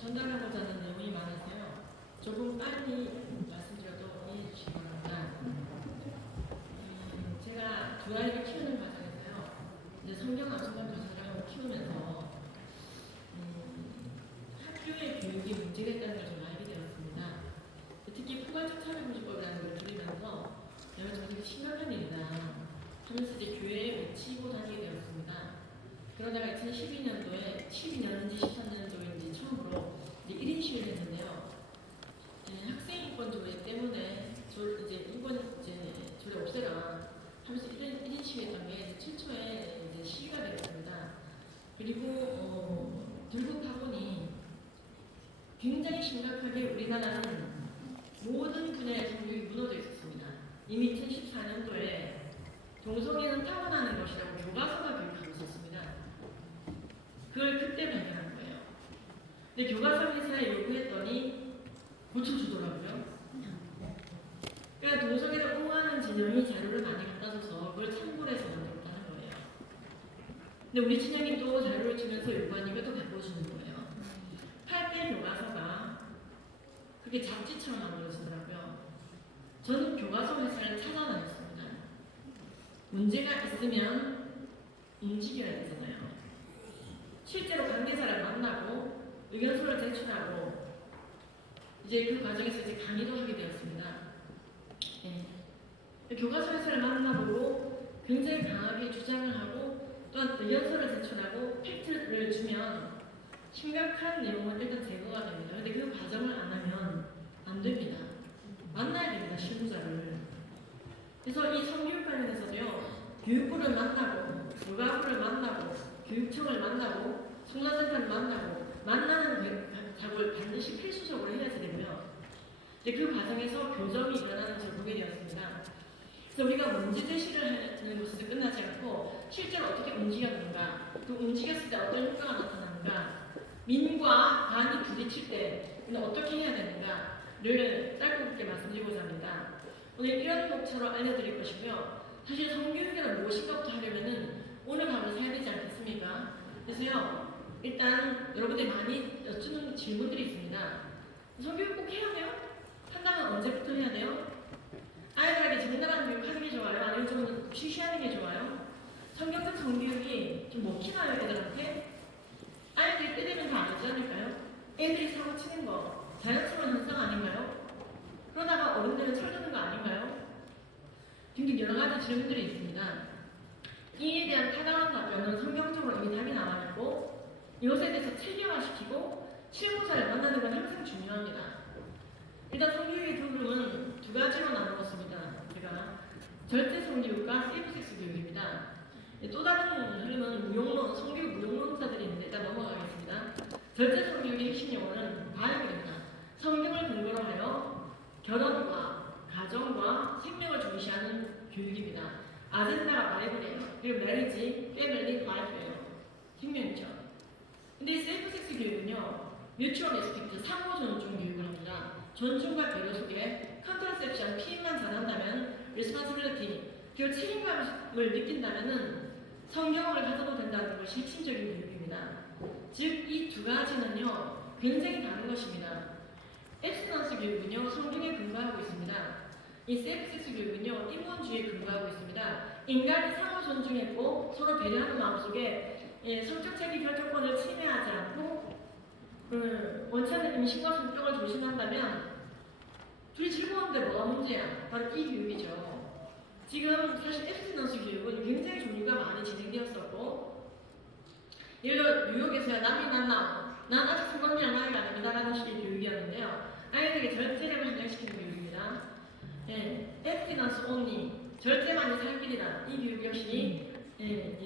전달하고자 하는 내용이 많아서요. 조금 빨리 말씀드려도 이해해 주시기 바랍니다. 제가 두 아이를 키우는 과정에서요. 이제 성경 암송관 교사를 키우면서 학교의 교육이 문제가 있다는 걸 좀 알게 되었습니다. 특히 포괄적 차별금지법이라는 걸 들으면서 내가 정말 심각한 일이다 하면서 이제 교회에 외치고 다니게 되었습니다. 그러다가 2012년도에 12년인지 13년도인지 처음으로 이제 1인 시위를 했는데요. 학생 인권 조례 때문에 이제 인권 조례 없애라 하면서 1인 시위했던 게 최초의 이제 시위가 되었습니다. 그리고 들고 가보니 굉장히 심각하게 우리나라는 모든 분야의 성격이 무너져 있었습니다. 이미 2014년도에 동성애는 타고나는 것이라고 교과서가 교육하고 있었습니다. 그걸 그때 발견한 거예요. 근데 교과서 회사에 요구했더니 고쳐주더라고요. 그러니까 동성애를 옹호하는 진영이 자료를 많이 갖다 줘서 그걸 참고를 해서 만들었다는 거예요. 근데 우리 진영이 또 자료를 주면서 요구하니까 또 바꿔주는 거예요. 8대 교과서가 그게 잡지처럼 만들어지더라고요. 저는 교과서 회사를 찾아다녔습니다. 문제가 있으면 움직여야 되잖아요. 실제로 관계자를 만나고 의견서를 제출하고 이제 그 과정에서 이제 강의도 하게 되었습니다. 교과서 회사를 만나보고 굉장히 강하게 주장을 하고 또한 의견서를 제출하고 팩트를 주면 심각한 내용은 일단 제거가 됩니다. 근데 그 과정을 안 하면 안 됩니다. 만나야 됩니다, 실무자를. 그래서 이 성교육 관련해서도요, 교육부를 만나고, 교과부를 만나고, 교육청을 만나고, 성관센터를 만나고, 만나는 작업을 반드시 필수적으로 해야지 되고요. 이제 그 과정에서 교점이 일어나는 것을 보게 되었습니다. 그래서 우리가 문제 제시를 하는 것에서 끝나지 않고 실제로 어떻게 움직였는가, 그 움직였을 때 어떤 효과가 나타나는가, 민과 반이 부딪힐 때 어떻게 해야 되는가를 짧고 굵게 말씀드리고자 합니다. 오늘 이런 목차로 알려드릴 것이고요. 사실 성교육이란 무엇인가부터 하려면은 오늘 밥을 사야 되지 않겠습니까? 그래서요, 일단 여러분들이 많이 여쭈는 질문들이 있습니다. 성교육 꼭 해야 돼요? 한다면 언제부터 해야 돼요? 아이들에게 적나라한 교육 하는 게 좋아요? 아니면 좀 쉬쉬하는 게 좋아요? 성경적 성교육이 좀 먹히나요, 애들한테? 아이들이 때 되면 다 알지 않을까요? 애들이 사고 치는 거 자연스러운 현상 아닌가요? 그러다가 어른들은 철드는 거 아닌가요? 등등 여러 가지 질문들이 있습니다. 이에 대한 타당한 답변은 성경적으로 이미 답이 나와 있고 이것에 대해서 체계화시키고 실무자를 만나는 건 항상 중요합니다. 일단 성교육의 두 그룹은 두 가지로 나누었습니다. 제가 절대 성교육과 세이브섹스 교육입니다. 또 다른 흐름은 무용론, 성교육 무용론자들이 있는데 일단 넘어가겠습니다. 절대 성교육의 핵심 용어는 바이블입니다. 성경을 근거로 하여 결혼과 가정과 생명을 중시하는 교육입니다. 아젠다가 바이블이에요. 그리고 메리지, 패밀리, 라이프예요. 생명이죠. 근데 세이프섹스 교육은요, 뮤추얼 레스펙트, 상호 존중 교육을 합니다. 존중과 배려 속에 컨트라셉션, 피임만 잘한다면 리스폰시빌리티, 그리고 책임감을 느낀다면은 성경을 가져도 된다는 것이 핵심적인 교육입니다. 즉, 이 두 가지는요, 굉장히 다른 것입니다. 앱스넌스 교육은요, 성경에 근거하고 있습니다. 이 세이프섹스 교육은요, 인본주의에 근거하고 있습니다. 인간이 상호 존중했고 서로 배려하는 마음속에 성적 차기 결정권을 침해하지 않고 원천의 임신과 성격을 조심한다면 둘이 즐거운데 뭐가 문제야? 바로 이 교육이죠. 지금 사실 앱스넌스 교육은 굉장히 종류가 많이 진행되었었고 예를 들어 뉴욕에서야 남이 난난 아직 성관계한 아이가 아닙니다 라는 식의 교육이었는데요. 아이들에게 절제력을 향상시키는 교육입니다. 앱스넌스 온리, 절제만이 살 길이다. 이 교육 역시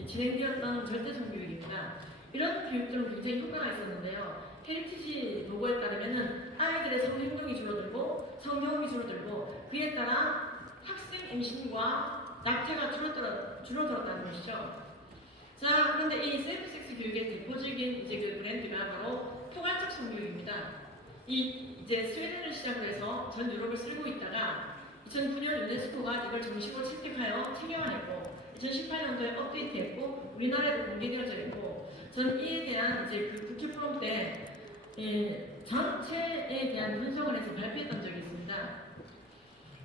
진행되었던 절대성 교육입니다. 이런 교육들은 굉장히 효과가 있었는데요. 헤리티지 보고에 따르면 아이들의 성행동이 줄어들고 성경이 줄어들고 그에 따라 학생 임신과 낙태가 줄어들었다는 것이죠. 자, 그런데 이 세이프섹스 교육의 대표적인 그 브랜드가 바로 포괄적 성교육입니다. 이제 스웨덴을 시작으로 해서 전 유럽을 쓸고 있다가 2009년 유네스코가 이걸 정식으로 채택하여 체계화했고 2018년도에 업데이트했고 우리나라에도 공개되어져 있고 저는 이에 대한 이제 그 국회 포럼 때 전체에 대한 분석을 해서 발표했던 적이 있습니다.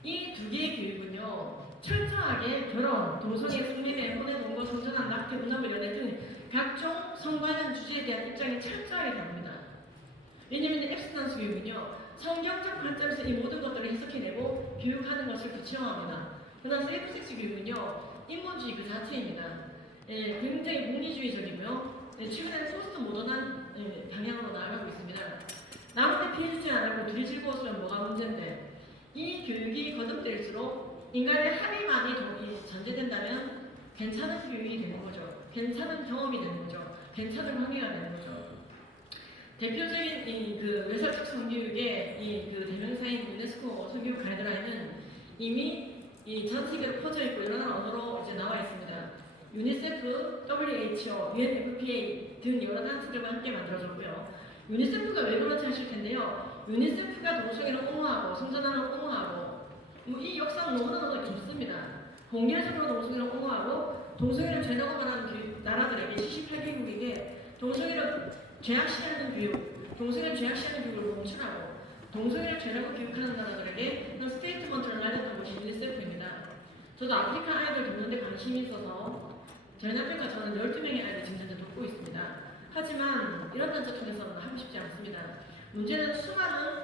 이 두 개의 교육은요 철저하게 결혼, 동성애, 성매매, 혼외, 동거, 성전환, 낙태, 문화물, 연애 등 각종 성 관련 주제에 대한 입장이 철저하게 다릅니다. 왜냐하면 앱스턴스 교육은요 성경적 관점에서 이 모든 것들을 해석해내고 교육하는 것을 구체화합니다. 그다음 세이프섹스 교육은요 인본주의 그 자체입니다. 굉장히 공리주의적이고요. 최근에는 포스트 모던한 방향으로 나아가고 있습니다. 남한테 피해 주지 않고 둘이 즐거웠으면 뭐가 문제인데 이 교육이 거듭될수록 인간의 합의만이 전제된다면 괜찮은 교육이 되는 거죠. 괜찮은 경험이 되는 거죠. 괜찮은 관계가 되는 거죠. 대표적인 그 외설적 성교육의 그 대명사인 유네스코 성교육 가이드라인은 이미 전 세계로 퍼져 있고 여러 언어로 이제 나와 있습니다. 유니세프, WHO, UNFPA 등 여러 단체들과 함께 만들어졌고요. 유니세프가 왜 그런지 하실 텐데요. 유니세프가 동성애를 옹호하고 성전환을 옹호하고 이 역사는 너무나 깊습니다. 공개적으로 동성애를 옹호하고 동성애를 죄라고 말하는 나라들에게 78개국에게 동성애를 죄악시하는 교육, 동성애를 죄악시하는 교육을 멈추라고 동성애를 죄라고 교육하는 나라들에게 그런 스테이트먼트를 날렸던 것이 유니세프입니다. 저도 아프리카 아이들 돕는데 관심이 있어서 저희 남편과 저는 12명의 아이들 진전을 돕고 있습니다. 하지만 이런 단체 통해서는 하고 싶지 않습니다. 문제는 수많은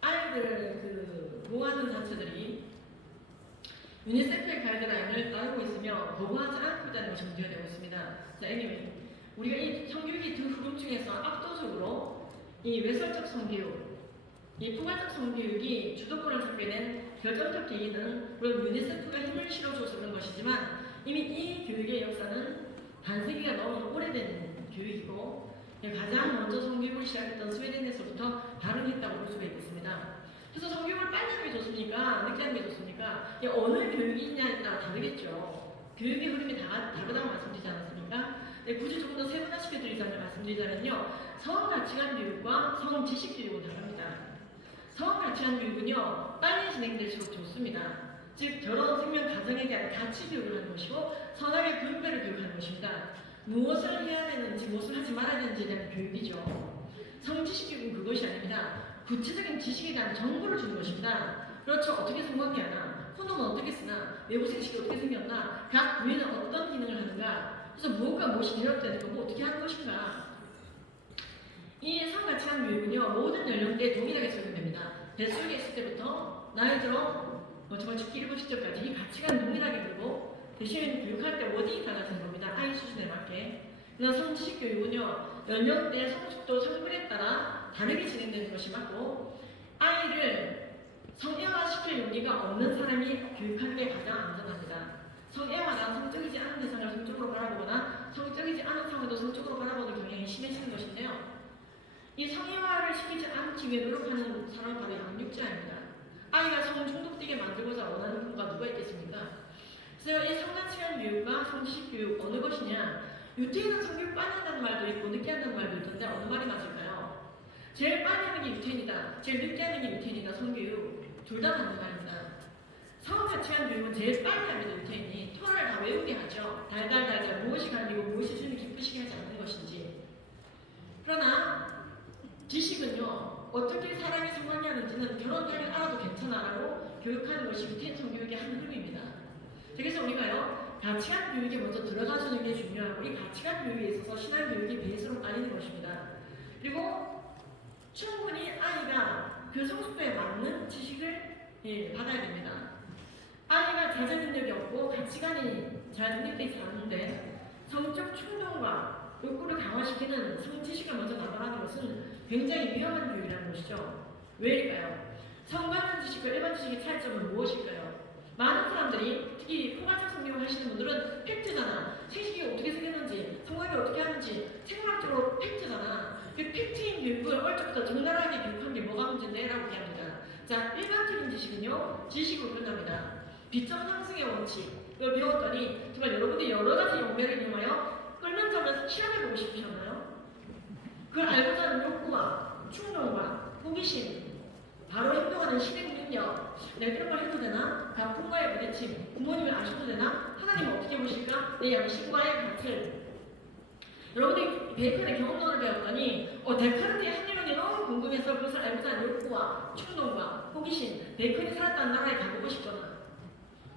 아이들 보호하는 단체들이 유니세프의 가이드라인을 따르고 있으며 보호하지 않고 있다는 것이 문제가 되고 있습니다. 자, anyway, 우리가 이 성교육의 두 흐름 중에서 압도적으로 이 외설적 성교육, 이 포괄적 성교육이 주도권을 잡게 된 결정적 계기는 물론 유니세프가 힘을 실어줘서 그런 것이지만 이미 이 교육의 역사는 반세기가 너무 오래된 교육이고 가장 먼저 성교육을 시작했던 스웨덴에서부터 발흥했다고 볼 수가 있겠습니다. 그래서 성교육을 빨리 하는 게 좋습니까? 늦게 하는 게 좋습니까? 어느 교육이 있냐에 따라 다르겠죠. 교육의 흐름이 다르다고 말씀드리지 않았습니까? 굳이 조금 더 세분화시켜드리자면 말씀드리자면요. 성가치관 교육과 성지식 교육은 다릅니다. 성가치관 교육은요. 빨리 진행될수록 좋습니다. 즉 결혼, 생명, 가정에 대한 가치 교육을 하는 것이고 선악의 분배를 교육하는 것입니다. 무엇을 해야 되는지 무엇을 하지 말아야 되는지에 대한 교육이죠. 성지식 교육은 그것이 아닙니다. 구체적인 지식에 대한 정보를 주는 것입니다. 그렇죠. 어떻게 성관계하나, 혼혼은 어떻게 쓰나, 외부 생식이 어떻게 생겼나, 각 부위는 어떤 기능을 하는가, 그래서 무엇과 무엇이 결합되는 거, 어떻게 하는 것인가. 이 성가치관 교육은요 모든 연령대에 동일하게 적용됩니다. 뱃속에 있을 때부터 나이 들어 정말 죽기 일부 직전까지 이 가치관 동일하게 되고 대신 교육할 때 워딩이 달라지는 겁니다. 아이 수준에 맞게. 그래서 성지식 교육은요 연령대, 성숙도, 성별에 따라 다르게 진행되는 것이 맞고 아이를 성애화시킬 용기가 없는 사람이 교육하는 게 가장 안전합니다. 성애화나 성적이지 않은 대상을 성적으로 바라보거나 성적이지 않은 상황도 성적으로 바라보는 경향이 심해지는 것인데요. 이 성애화를 시키지 않기 위해 노력하는 사람은 바로 양육자입니다. 아이가 성 중독되게 만들고자 원하는 부모가 누가 있겠습니까? 그래서 이 성가치관 교육과 성지식 교육 어느 것이냐? 유태인은 성교육 빨리 한다는 말도 있고 늦게 한다는 말도 있던데 어느 말이 맞을까요? 제일 빨리 하는 게 유태인이다, 제일 늦게 하는 게 유태인이다. 성교육 둘 다 맞는 말입니다. 성가치관 교육은 제일 빨리 합니다. 유태인이 토라를 다 외우게 하죠. 달달달달 무엇이 갈리고 무엇이 주님이 기쁘시게 하지 않는 것인지. 그러나 지식은요 어떻게 사람이 성관계하는지는 결혼 때문에 알아도 괜찮아라고 교육하는 것이 유태인 성교육의 한 흐름입니다. 그래서 우리가요 가치관 교육에 먼저 들어가주는 게 중요하고 이 가치관 교육에 있어서 신앙 교육이 베이스로 깔리는 것입니다. 그리고 충분히 아이가 그 성숙도에 맞는 지식을 받아야 됩니다. 아이가 자제 능력이 없고 가치관이 잘 독립되지 않는데 성적 충동과 욕구를 강화시키는 성지식을 먼저 나가라는 것은 굉장히 위험한 교육이라는 것이죠. 왜일까요? 성관한 지식과 일반 지식의 차이점은 무엇일까요? 많은 사람들이 특히 포괄적 성교육 하시는 분들은 팩트잖아. 생식이 어떻게 생겼는지, 성관계 어떻게 하는지 생물학적으로 팩트잖아. 그 팩트인 교육을 어려서부터 적나라하게 교육한 게 뭐가 문제인데? 라고 얘기합니다. 자, 일반적인 지식은요 지식으로 끝납니다. 비정상승의 원칙 이걸 배웠더니 정말 여러분들이 여러 가지 용매를 이용하여 끓는 점을 실험해보고 싶으셨나요? 그걸 알고자 하는 욕구와 충동과 호기심, 바로 행동하는 실행 능력. 내가 이런 걸 해도 되나? 가품과의 부딪힘. 부모님을 아셔도 되나? 하나님은 어떻게 보실까? 내 양심과의 바틀. 여러분들이 베이컨의 경험론을 배웠더니 데카르트의 합리론이 너무 궁금해서 그것을 알고자 하는 욕구와 충동과 호기심, 베이컨이 살았다는 나라에 가보고 싶거나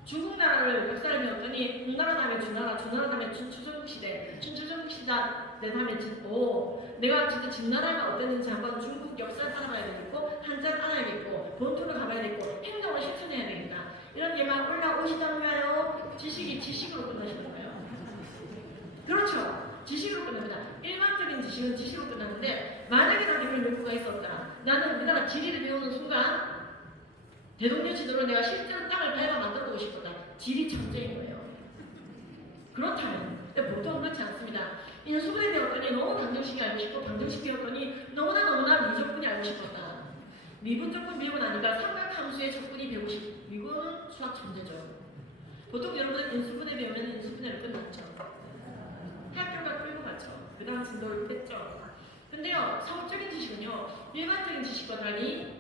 중국 나라를 역사를 배웠더니 홍나라 다음에 주나라, 주나라 다음에 춘추전국시대, 춘추전국시대 다음에 내가 진짜 진나라가 어땠는지 한번 중국 역사를 따라가야 되겠고 한자를 알아야겠고 본토를 가봐야 되겠고 행동을 실천해야 됩니다. 이런 예만 올라오시던가요? 지식으로 끝나시는 거예요. 그렇죠. 지식으로 끝납니다. 일반적인 지식은 지식으로 끝나는데 만약에 나한테 그런 욕구가 있었다. 나는 우리나라 지리를 배우는 순간 대동여 지도로 내가 실제로 땅을 밟아 만들어보고 싶었다. 지리 천재인 거예요. 그렇다면 근데 보통 그렇지 않습니다. 인수분해 배웠더니 너무 방정식이 알고 싶고 방정식 배웠더니 너무나 미적분이 알고 싶었다. 미분 적분 배우고 나니까 삼각함수의 적분이 배우고 싶. 이거는 수학 천재죠. 보통 여러분 인수분해 배우면 인수분해를 끝났죠. 학교가 끌고 갔죠. 그 다음 진도를 뺐죠. 근데요, 성적인 지식은요, 일반적인 지식과 달리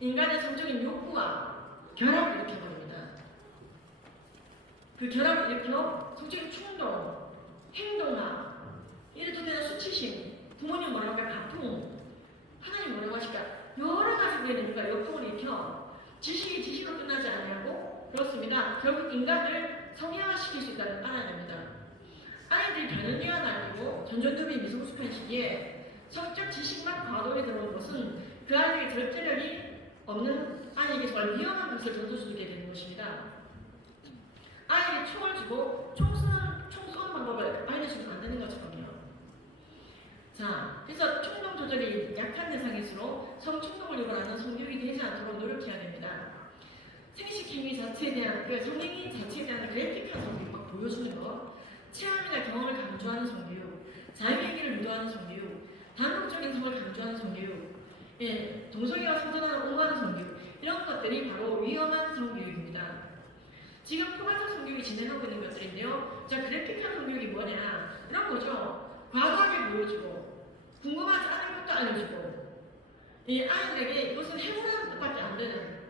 인간의 성적인 욕구와 결합을 일으켜버립니다. 그 결합을 일으켜 성적인 충동, 행동화, 예를 들면 수치심, 부모님 뭐라고 할까, 가풍, 하나님 뭐라고 하실까, 여러 가지 되니까 역풍을 일으켜 지식이 지식으로 끝나지 않냐고 그렇습니다. 결국 인간을 성향화시킬 수 있다는 걸 알아야 됩니다. 아이들이 변현이가 아니고 전전두비 미성숙한 시기에 성적 지식만 과도에 들어온 것은 그 아이에게 절제력이 없는 아이에게 정말 위험한 것을 던져주게 되는 것입니다. 아이에게 총을 주고 총 쏘는 방법을 알려주면 안 되는 것처럼요. 자, 그래서 충동 조절이 약한 대상일수록 성충동을 유발하는 성교육이 되지 않도록 노력해야 됩니다. 생식 행위 자체에 대한 성행위 자체에 대한 그래픽한 성교육 막 보여주는 것, 체험이나 경험을 강조하는 성교육, 자유얘기를 유도하는 성교육, 단독적인 성을 강조하는 성교육, 동성애와 성전환을 옹호하는 성교육, 이런 것들이 바로 위험한 성교육입니다. 지금 포괄적 성교육이 진행하고 있는 것들인데요. 자, 그래픽한 성교육이 뭐냐? 이런 거죠. 과도하게 보여주고, 궁금하지 않은 것도 알려주고, 이 아이들에게 이것은 해보라는 뜻밖에 안 되는,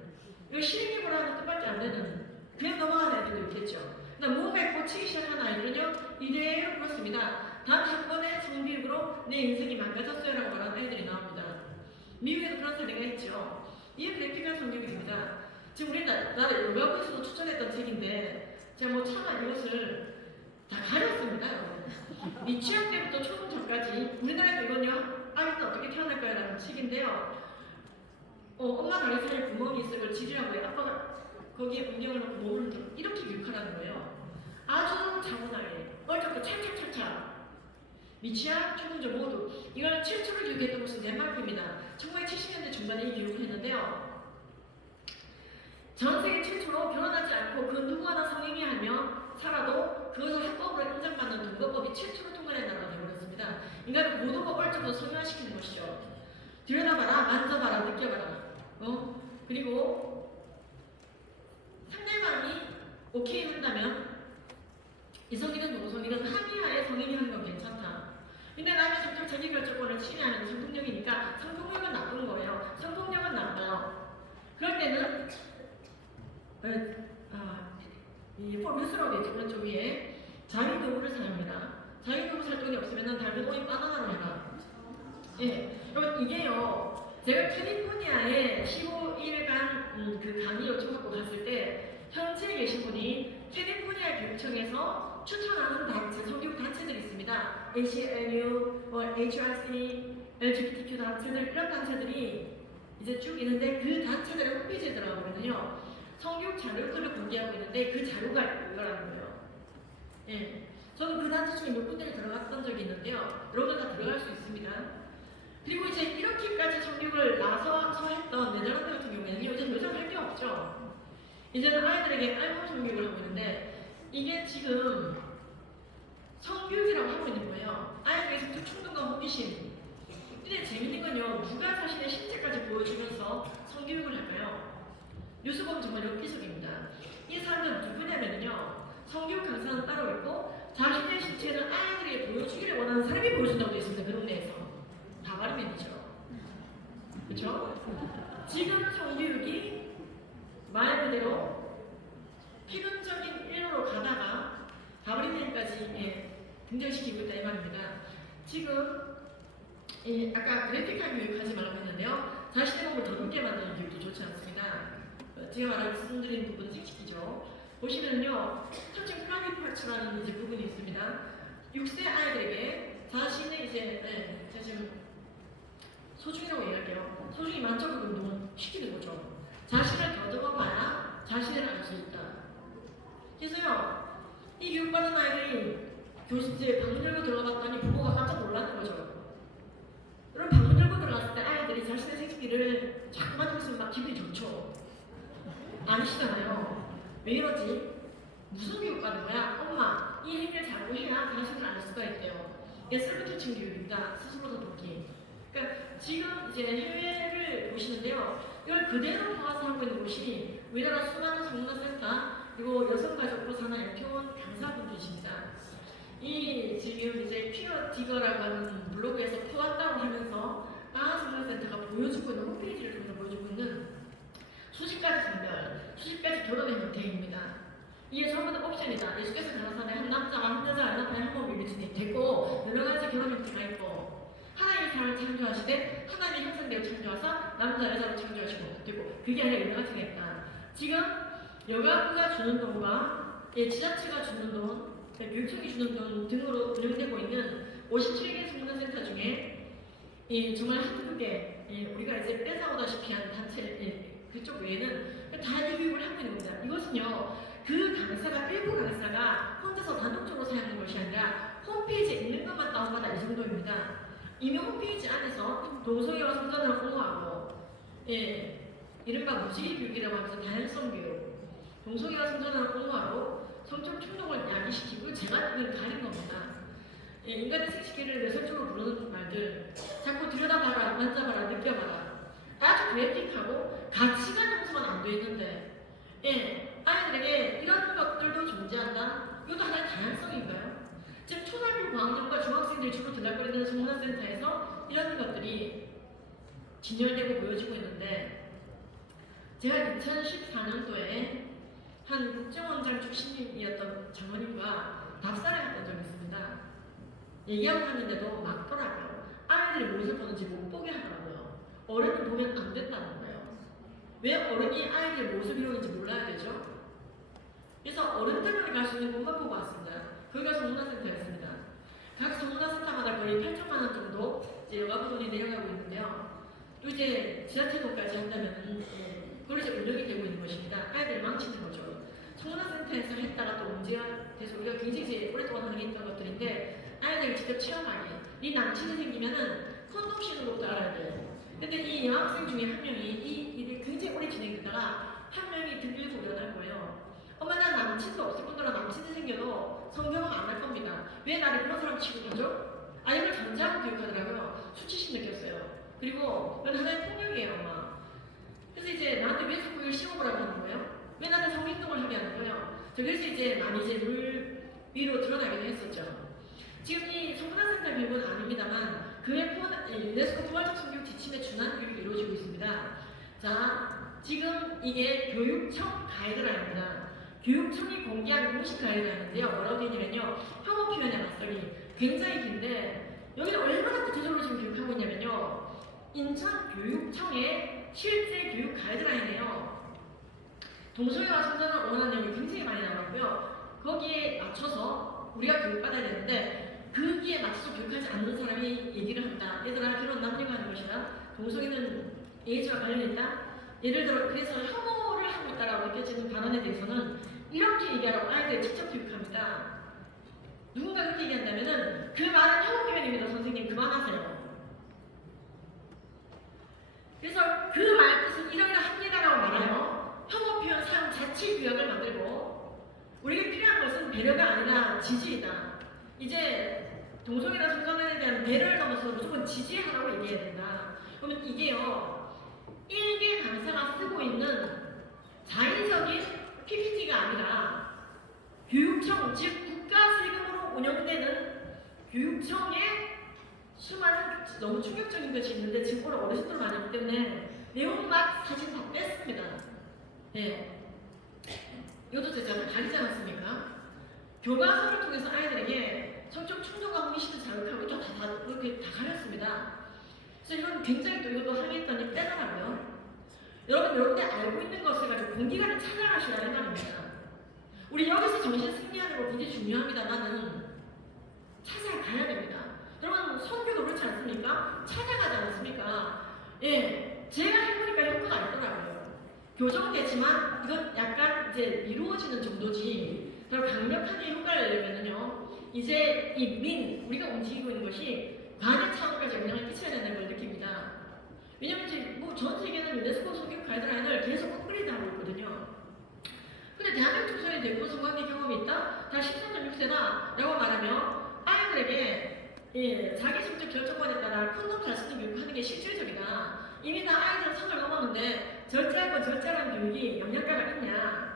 이거 실행해보라는 뜻밖에 안 되는, 그냥 넘어가는 애들도 있겠죠. 무언가에 꽂히기 시작한 아이들은요, 이대로 그렇습니다. 단 한 번의 성교육으로 내 인생이 망가졌어요라고 말하는 아이들이 나옵니다. 미국에도 그런 사례가 있죠. 이게 그래픽한 성교육입니다. 지금 우리 나라 요가부에서도 추천했던 책인데 제가 뭐 차마 이것을 다 가렸습니다. 미취학 때부터 초중학까지 우리나라에도 이건요, 아이는 어떻게 태어날 거야 라는 책인데요. 엄마 다리 사이에 구멍이 있으면 지지라고 해. 아빠가 거기에 운명을 놓고 몸을 들어 이렇게 교육하라는 거예요. 아주 차분하게 얼적도 찰찰찰찰 미취학, 초중저 모두 이걸 최초로 교육했던 곳은 덴마크입니다. 1970년대 중반에 이 교육을 했는데요. 전 세계 최초로 결혼하지 않고 그 누구 하나 성행위하며 살아도 그것을 합법으로 인정받는 동거법이 최초로 통과된 나라가 되어버렸습니다. 인간을 모두가 얼적도 성형화시키는 것이죠. 들여다봐라, 만져봐라, 느껴봐라. 그리고 상대방이 오케이 한다면 이성이든 노성이든 합의하에 성행위 하는 건 괜찮다. 근데 남의 성적 자기결정권을 침해하는 성폭력이니까 성폭력은 나쁜 거예요. 성폭력은 나빠요. 그럴 때는 이 폴루스럽의 오른쪽 위에 자유도구를 사용합니다. 자유도구 살 돈이 없으면 달고기 바나나로 해라. 여러분 이게요. 제가 캘리포니아에 15일간 그 강의 요청받고 갔을 때 현지에 계신 분이 캘리포니아 교육청에서 추천하는 단체, 성교육 단체들이 있습니다. ACLU, HRC, LGBTQ 단체들, 이런 단체들이 이제 쭉 있는데 그 단체들의 홈페이지에 들어가보면요. 성교육 자료들을 공개하고 있는데 그 자료가 이거라는 거예요. 저는 그 단체 중에 몇 군데를 들어갔던 적이 있는데요. 여러분들 다 들어갈 수 있습니다. 그리고 이제 이렇게까지 성교육을 나서서 했던 네덜란드 같은 경우에는 이제 더 이상 할 게 없죠. 이제는 아이들에게 알몸 성교육을 하고 있는데 이게 지금 성교육이라고 하고 있는 거예요. 아이들의 성적 충동과 호기심. 근데 재밌는 건요. 누가 자신의 신체까지 보여주면서 성교육을 할까요? 뉴스 보면 정말 엽기적입니다. 이 사람들은 누구냐면요. 성교육 강사는 따로 있고 자신의 신체를 아이들에게 보여주기를 원하는 사람이 보여준다고 되어 있습니다. 그 동네에서. 다 바르면이죠. 그렇죠? 지금 형태까지 등장시키고 있다 이 말입니다. 지금 아까 그래픽한 교육하지 말라고 했는데요. 자신의 몸을 더듬게 만드는 교육도 좋지 않습니다. 제가 말씀드린 부분은 생식기죠. 보시면요, 터칭 프라이빗 파츠라는 이제 부분이 있습니다. 6세 아이들에게 자신의 제가 지금 소중이라고 얘기할게요. 소중히 만져보고 운동을 시키는 거죠. 자신을 더듬어봐야 자신을 알 수 있다. 그래서요, 이 교육받은 아이들이 교실에 방문 열고 들어가봤더니 부모가 깜짝 놀라는 거죠. 그럼 방문 열고 들어갔을 때 아이들이 자신의 생식기를 자꾸 만지고 있으면 막 기분이 좋죠. 아니시잖아요. 왜 이러지? 무슨 교육 받는 거야? 엄마, 이 행위를 자꾸 해야 자신을 알 수가 있대요. 이게 셀프 터칭 교육입니다. 스스로 더듬기. 그러니까 지금 이제 해외를 보시는데요. 이걸 그대로 모아서 하고 있는 곳이 우리나라 수많은 성문화센터 그리고 여성가족부 산하 양평원 강사분들이십니다. 이 지금 이제 퀴어 디거라고 하는 블로그에서 퍼왔다고 하면서 성문화센터가 보여주고 있는 홈페이지를 통해서 보여주고 있는 수십가지 분별, 수십가지 결혼의 형태입니다. 이게 전부 다 옵션이다. 예수께서 가라사대 한 남자와 한 여자 한 남편 한 몸이 일치돼 됐고 여러 가지 결혼 형태가 있고 하나님의 사람을 창조하시되 하나님의 형상대로 창조하사 남자 여자로 창조하시고 되고 그게 아니라 여러 가지가 있다. 지금 여가부가 주는 돈과 지자체가 주는 돈, 교육청이 주는 돈 등으로 운영되고 있는 57개 성문화센터 중에 정말 한국에 우리가 이제 뺏어오다시피 한 단체 그쪽 외에는 다 이 교육을 하고 있는 겁니다. 이것은요, 그 강사가 일부 강사가 혼자서 단독적으로 사용하는 것이 아니라 홈페이지에 있는 것만 다운받아 이 정도입니다. 이미 홈페이지 안에서 동성애와 성전을 공부하고 이른바 무지개 교육이라고 하면서 다양성 교육, 동성애와 성전을 공부하고 성적 충동을 야기시키고 제가 가린 겁니다. 인간의 생식기를 내성적으로 부르는 말들 자꾸 들여다봐라, 만져봐라, 느껴봐라 아주 그래픽하고 가치관 형성은 안 돼 있는데 아이들에게 이런 것들도 존재한다? 이것도 하나의 다양성인가요? 지금 초등학교 고학년과 중학생들이 주로 들락거리는 성문화센터에서 이런 것들이 진열되고 보여지고 있는데 제가 2014년도에 한 국정원장 출신이었던 장모님과 답사를 했던 적이 있습니다. 얘기하고 갔는데도 막더라고요. 아이들이 무엇을 보는지 못 보게 하더라고요. 어른은 보면 안 된다는 거예요. 왜 어른이 아이들의 모습이 이런지 몰라야 되죠? 그래서 어른들만 갈 수 있는 곳만 보고 왔습니다. 거기가 성문화센터였습니다. 각 성문화센터마다 거의 8천만 원 정도 이제 여가부 돈이 내려가고 있는데요. 또 이제 지자체도까지 한다면 그걸 이제 운영이 되고 있는 것입니다. 아이들 망치는 거죠. 성문화센터에서 했다가 또 문제가 돼서 우리가 굉장히 이제 오랫동안 하게 했던 것들인데 아이들 직접 체험하기. 이 남친이 생기면은 콘돔 신는 것도 알아야 돼요. 근데 이 여학생 중에 한 명이 이 일이 굉장히 오래 진행되다가 한 명이 들밀고 일어날 거예요. 엄마 난 남친도 없을 뿐더러 남친이 생겨도 성경은 안 할 겁니다. 왜 나를 그런 사람 취급하죠? 이걸 전제하고 교육하더라고요. 수치심 느꼈어요. 그리고 이건 하나의 폭력이에요, 엄마. 그래서 이제 나한테 왜 자꾸 이걸 씌워보라고 하는 거예요? 왜 나한테 성행동을 하게 하는 거예요? 그래서 이제 많이 이제 물 위로 드러나기도 했었죠. 지금 이 성문화센터 교육은 아닙니다만 그에 유네스코 포괄적 성교육 지침에 준한 교육이 이루어지고 있습니다. 자, 지금 이게 교육청 가이드라인입니다. 교육청이 공개한 공식 가이드라인인데요. 뭐라고 되어 있냐면요. 혐오 표현의 맞서기 굉장히 긴데 여기는 얼마나 구체적으로 지금 교육하고 있냐면요. 인천교육청의 실제 교육 가이드라인이에요. 동성애와 성전을 원하는 내용이 굉장히 많이 나왔고요. 거기에 맞춰서 우리가 교육받아야 되는데 거기에 맞춰서 교육하지 않는 사람이 얘기를 한다. 얘들아 결혼 남녀가 하는 것이다. 동성애는 예지와 관련이 있다. 예를 들어 그래서 혐오를 하고 있다라고 느껴지는 발언에 대해서는 이렇게 얘기하라고 아이들이 직접 교육합니다. 누군가 그렇게 얘기한다면은 그 말은 혐오 표현입니다. 선생님 그만하세요. 그래서 그 말 뜻은 이러이러합니다라고 말해요. 혐오 표현 사용 자체 규약을 만들고 우리에게 필요한 것은 배려가 아니라 지지이다. 이제 동성애나 성전에 대한 배려를 넘어서 무조건 지지하라고 얘기해야 된다. 그러면 이게요. 일개 강사가 쓰고 있는 자의적인 PPT가 아니라 교육청, 즉 국가 세금으로 운영되는 교육청의 수많은 너무 충격적인 것이 있는데 지금 오늘 어르신들 많이 있기 때문에 내용만 사진 다 뺐습니다. 이것도 제가 가리지 않았습니까? 교과서를 통해서 아이들에게 성적 충동과 호기심을 자극하고 또 이렇게 다 가렸습니다. 그래서 이건 굉장히 또 이것도 항의했더니 빼더라고요. 여러분들이 알고 있는 것을 가지고 공기관을 찾아가시라는 말입니다. 우리 여기서 정신 승리하는 거 굉장히 중요합니다만은 찾아가야 됩니다. 여러분 선교도 그렇지 않습니까? 찾아가지 않습니까? 예, 제가 해보니까 효과가 있더라고요. 교정되지만 이건 약간 이제 이루어지는 정도지. 더 강력하게 효과를 내려면은요, 이제 우리가 움직이고 있는 것이 관의 차원까지 영향을 끼쳐야 된다는 걸 느낍니다. 왜냐면 이제 뭐 전 세계는 유네스코 성경 가이드라인을 계속 업그레이드하고 있거든요. 근데 대한민국 청소년이 대부분 성관계 경험이 있다? 다 13.6세다 라고 말하면 아이들에게 자기 성적 결정권에 따라 콘돔 잘 쓰는 교육을 하는 게 실질적이다. 이미 다 아이들은 선을 넘었는데 절제하고 절제라는 교육이 영양가가 있냐?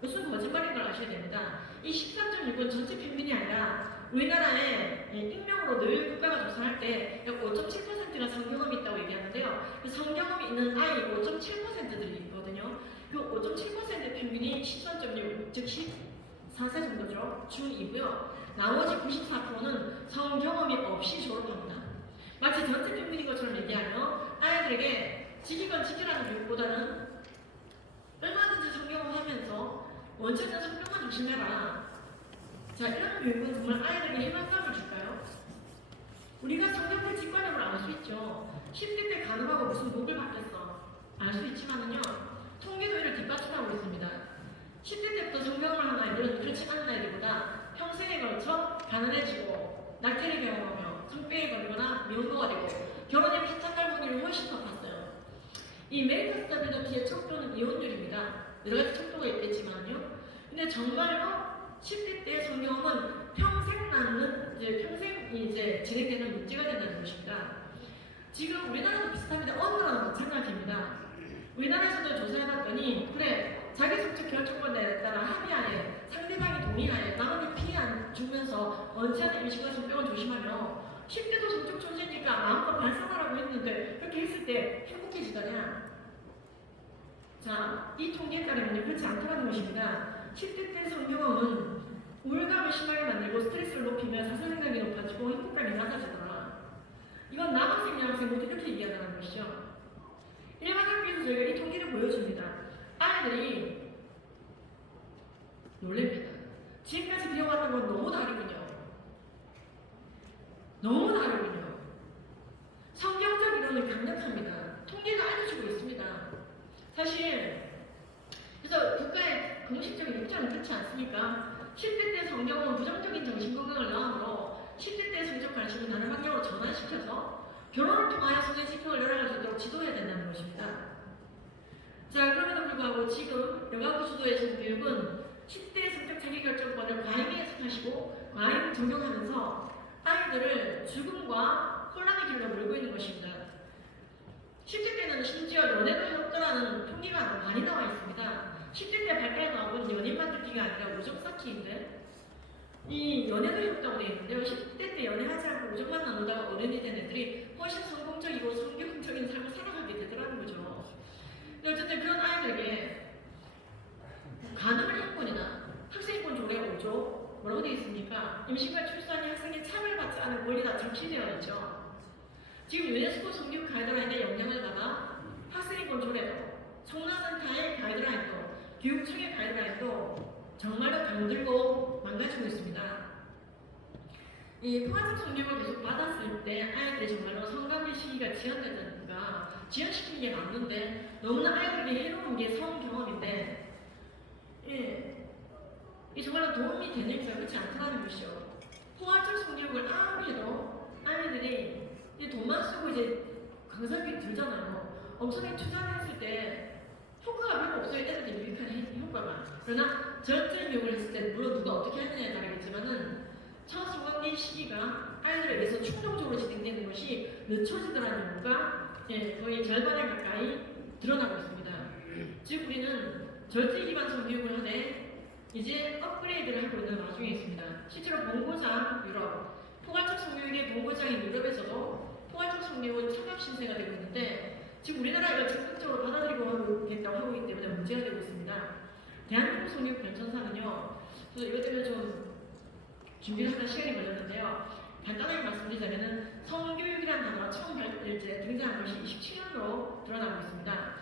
무슨 거짓말인 걸 아셔야 됩니다. 이 13.6은 전체 평균이 아니라 우리나라에 익명으로 늘 국가가 조사할 때 약 5.7%가 성경험이 있다고 얘기하는데요. 그 성경험이 있는 아이 5.7%들이 있거든요. 그 5.7% 평균이 13.6, 즉 14세 정도죠. 중2고요. 나머지 94%는 성경험이 없이 졸업합니다. 마치 전체 평균인 것처럼 얘기하며 아이들에게 지키건 지키라는 교육보다는 얼마든지 성경험하면서 원천적 성경만 조심해라. 자, 이런 교육은 정말 아이들에게 해방감을 줄까요? 우리가 성경을 직관적으로 알 수 있죠. 10대 때 간음하고 무슨 복을 받겠어. 알 수 있지만은요, 통계도 이를 뒷받침하고 있습니다. 10대 때부터 성경을 한 아이들은 그렇지 않은 아이들보다 평생에 걸쳐 가난해지고 낙태를 경험하며 성병에 걸리거나 미혼모가 되고 결혼에 파탄 갈 확률이 훨씬 높았어요. 이 메리터 스타빌리티의 척도는 이혼율입니다. 여러 가지 척도가 있겠지만요. 근데 정말로 10대 때의 성경험은 평생 남는, 평생 진행되는 문제가 된다는 것입니다. 지금 우리나라도 비슷합니다. 어느 나라도 마찬가지입니다. 우리나라에서도 조사해봤더니, 그래, 자기 성적 결정권에 따라 합의하에, 상대방이 동의하에, 남한테 피해 안 주면서 원치하는 임신과 성병을 조심하며, 10대도 성적 존재니까 마음껏 발산하라고 했는데, 그렇게 했을 때 행복해지더냐? 자, 이 통계에 따르면 그렇지 않다는 것입니다. 10대 때 성경험은 우울감을 심하게 만들고 스트레스를 높이며 자살 생각이 높아지고 행복감이 낮아지더라. 이건 남학생, 여학생 모두 이렇게 얘기한다는 것이죠. 일반 학교에서 저희가 이 통계를 보여줍니다. 아이들이 놀랍니다. 지금까지 배워왔던 건 너무 다르군요. 너무 다르군요. 성경적 이론은 강력합니다. 통계가 알려주고 있습니다. 사실 그래서 국가의 공식적인 입장은 그렇지 않습니까? 10대 때 성경은 부정적인 정신건강을 낳으므로 10대 때 성적 관심을 다른 환경으로 전환시켜서 결혼을 통하여 성의 지평을 열어갈 수 있도록 지도해야 된다는 것입니다. 자, 그럼에도 불구하고 지금 여가부 주도의 성교육은 10대 성적 자기결정권을 과잉에 해석하시고 과잉 적용하면서 아이들을 죽음과 혼란의 길로 몰고 있는 것입니다. 10대 때는 심지어 연애도 해롭더라는 통계가 많이 나와 있습니다. 10대 때 발달 과업은 연인만 듣기가 아니라 우정 쌓기인데 이 연애도 해롭다고 되어 있는데요. 10대 때 연애하지 않고 우정만 나누다가 어른이 된 애들이 훨씬 성공적이고 성경적인 삶을 살아가게 되더라는 거죠. 근데 어쨌든 그런 아이들에게 간음을 인권이나 학생인권 조례 5조 뭐라고 되어 있습니까? 임신과 출산이 학생의 차별받지 않은 권리가 적시되어 있죠. 지금 유네스코 성교육 가이드라인에 영향을 받아 학생인권 조례도 성나센터의 가이드라인도 교육청의 가이드라인도 정말로 병들고 망가지고 있습니다. 이 포괄적 성교육을 계속 받았을 때 아이들이 정말로 성관계 시기가 지연되든가 지연시키는 게 맞는데 너무나 아이들에게 해로운 게 성경험인데 이 정말로 도움이 되는 게 그렇지 않다는 것이죠. 포괄적 성교육을 아무리 해도 아이들이 돈만 쓰고 이제 강사비 들잖아요. 엄청나게 투자를 했을 때 효과가 별로 없어요. 애들한테 유익한 효과가. 그러나 전체 교육을 했을 때 물론 누가 어떻게 하느냐에 따르겠지만은 첫 성관계 시기가 아이들에 의해서 충동적으로 진행되는 것이 늦춰지더라는 이유가 거의 절반에 가까이 드러나고 있습니다. 즉 우리는 절대 기반 성교육을 하되 이제 업그레이드를 하고 있는 와중에 있습니다. 실제로 본고장 유럽, 포괄적 성교육의 본고장인 유럽에서도 포괄적 성교육은 창업 신세가 되고 있는데 지금 우리나라가 적극적으로 받아들이고 하겠다고 하고 있기 때문에 문제가 되고 있습니다. 대한민국 성교육 변천사는요. 그래서 이것 때문에 좀 준비를 하는 시간이 걸렸는데요. 간단하게 말씀드리자면은 성교육이라는 단어가 처음 이제 등장한 것이 27년으로 드러나고 있습니다.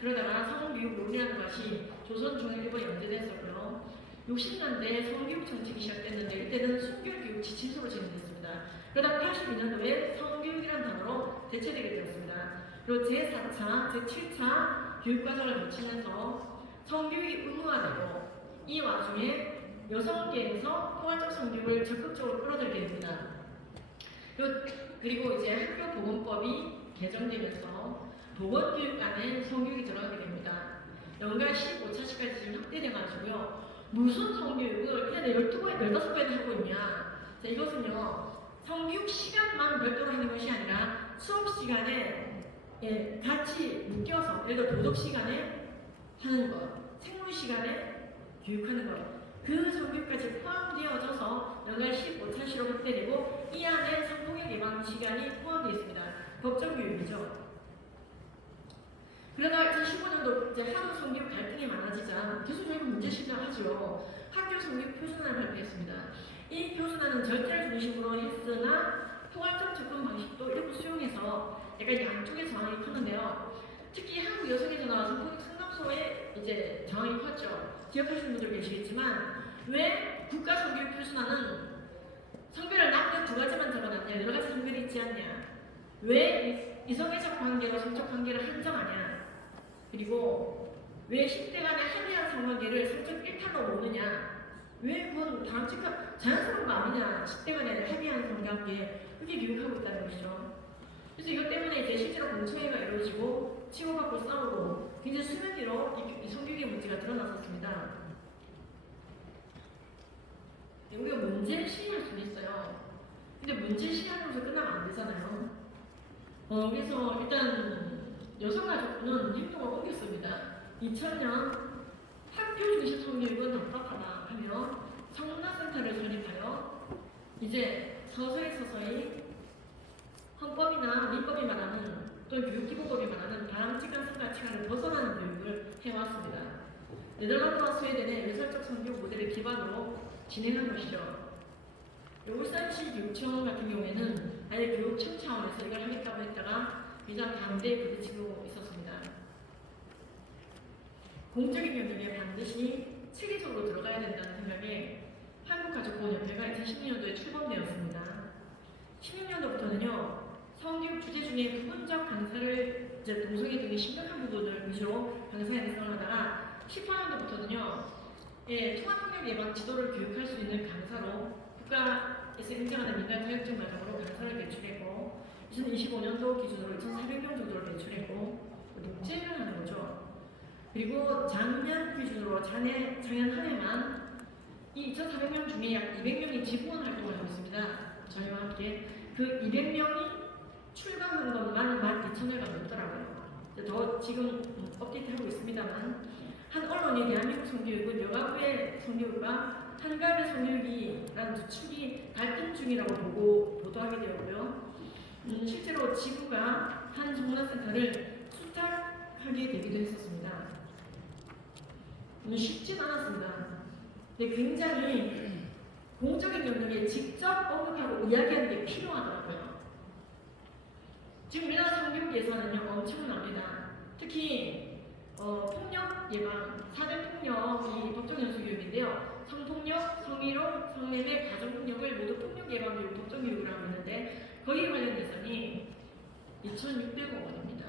그러다가 성교육 논리라는 것이 조선 중일 일본에 연재됐었고요. 60년대에 성교육 정책이 시작됐는데 이때는 순교육 지침서로 진행됐습니다. 그러다 82년도에 성교육이라는 단어로 대체되게 되었습니다. 그리고 제4차, 제7차 교육과정을 거치면서 성교육이 의무화되고 이 와중에 여성계에서 포괄적 성교육을 적극적으로 끌어들게 됩니다. 그리고 이제 학교보건법이 개정되면서 보건교육 안에 성교육이 들어가게 됩니다. 연간 15차시까지 지금 확대돼가지고요. 무슨 성교육을 1년에 12번, 15배나 하고 있냐. 자, 이것은요, 성교육 시간만 별도로 하는 것이 아니라 수업 시간에 같이 묶여서, 예를 들어 도덕 시간에 하는 것, 생물 시간에 교육하는 것, 그 성교육까지 포함되어져서 연간 15차시로 확대되고 이 안에 성폭력 예방 시간이 포함되어 있습니다. 법정교육이죠. 그러다 2015년도 이제 하도 성교육 갈등이 많아지자 교수님이 문제 시작하죠. 학교 성교육 표준안을 발표했습니다. 이 표준안은 절대를 중심으로 했으나 포괄적 접근 방식도 일부 수용해서 약간 양쪽의 저항이 컸는데요. 특히 한국 여성에서나 성폭력 상담소에 이제 저항이 컸죠. 기억하시는 분들 계시겠지만 왜 국가 성교육 표준안은 성별을 남녀 두 가지만 적어놨냐, 여러 가지 성별이 있지 않냐, 왜 이성애적 관계로 성적 관계를 한정하냐, 그리고 왜 10대 간의 합의한 성관계를 성적 일탈로 모느냐, 왜 그건 다람쥐가 자연스러운 거 아니냐, 10대 간의 합의한 성관계 그렇게 교육하고 있다는 것이죠. 그래서 이것 때문에 이제 실제로 공청회가 이루어지고 치고받고 싸우고 굉장히 수면 뒤로 이 성교육의 문제가 드러났었습니다. 우리가 문제 시행할 수는 있어요. 근데 문제 시행하면서 끝나면 안 되잖아요. 그래서 일단 여성가족부는 행동을 옮겼습니다. 2000년 학교 중심 성교육은 답답하다 하며 성문화센터를 설립하여 이제 서서히 헌법이나 민법이 말하는 또는 교육기본법이 말하는 바람직한 성가치관을 벗어나는 교육을 해왔습니다. 네덜란드와 스웨덴의 외설적 성교육 모델을 기반으로 진행한 것이죠. 울산시 교육청 같은 경우에는 아예 교육청 차원에서 이걸 하겠다고 했다가 비단 반대에 부딪히고 있었습니다. 공적인 영역에 반드시 체계적으로 들어가야 된다는 생각에 한국가족보호연대가 2012년도에 출범되었습니다. 16년도부터는요, 성교육 주제 중에 부분적 강사를 이제 동성애 등의 심각한 부분을 위주로 강사에 대상을 하다가 18년도부터는요, 통합폭력 예방 지도를 교육할 수 있는 강사로 국가에서 인정하는 민간 자격증 과정으로 강사를 배출했고 2025년도 기준으로 2,400명 정도를 배출했고 독재를 하는 거죠. 그리고 작년 기준으로 작년 한 해만 이 2,400명 중에 약 200명이 지부원 활동을 하고 있습니다. 저희와 함께 그 200명이 출강한 것만 12,000여가 넘더라고요. 더 지금 업데이트하고 있습니다만 한 언론이 대한민국 성교육은 여가부의 성교육과 한가의 성교육이라는 두 축이 갈등 중이라고 보도하게 되었고요. 실제로 지부가 한 성문화센터를 수탁하게 되기도 했었습니다. 쉽진 않았습니다. 근데 굉장히 공적인 영역에 직접 언급하고 이야기하는 게 필요하더라고요. 지금 우리나라 성교육 예산은요 엄청납니다. 특히 폭력 예방, 사전폭력이 법정연수교육인데요. 성폭력, 성희롱, 성매매, 가정폭력을 모두 폭력 예방교육, 법정교육을 하고 있는데 거기에 관련 예산이 2,600억 원입니다.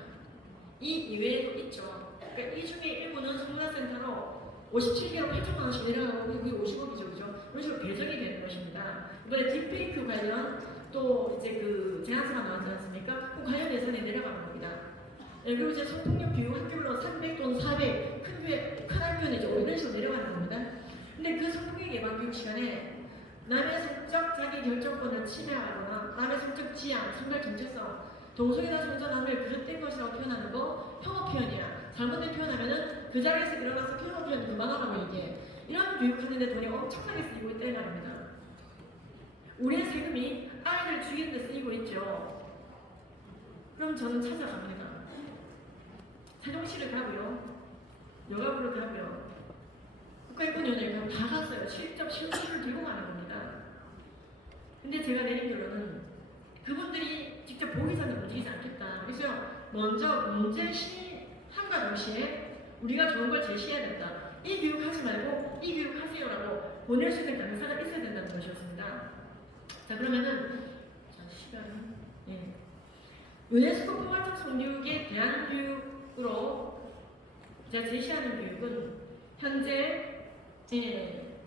이 이외에도 있죠. 그러니까 이 중에 일부는 성문화센터로 57개로 8천만 원씩 내려가고 그게 50억이죠, 그죠? 그런 식으로 배정이 되는 것입니다. 이번에 딥페이크 관련 또 이제 그 제안서가 나왔지 않습니까? 그 관련 예산이 내려가는 겁니다. 그리고 이제 성폭력 교육 학교별로 300 또는 400 큰 학교는 이제 이런 식으로 내려가는 겁니다. 근데 그 성폭력 예방 교육 시간에 남의 성적 자기 결정권을 침해하거나 남의 성적 지향, 성별 정체성, 동성애나 성전환을 그릇된 것이라고 표현하는 거 혐오 표현이야. 잘못된 표현하면은 그 자리에서 일어나서 혐오 표현 그만하라고 얘기해. 이런 교육하는데 돈이 엄청나게 쓰이고 있다는 말입니다. 우리의 세금이 아이들 죽이는 데 쓰이고 있죠. 그럼 저는 찾아갑니다. 세종시를 가고요. 여가부를 가고요. 국가인권위원회를 가고 다 갔어요. 실적 실수를 들고 가는 겁니다. 근데 제가 내린 결론은 그분들이 직접 보기 전에 움직이지 않겠다. 그래서 먼저 문제 시함과 동시에 우리가 좋은 걸 제시해야 된다. 이 교육 하지 말고 이 교육 하세요라고 보낼 수 있는 강사가 있어야 된다는 것이었습니다. 자, 그러면은 시간 유네스코 포괄적 성교육에 대한 교육으로 제가 제시하는 교육은 현재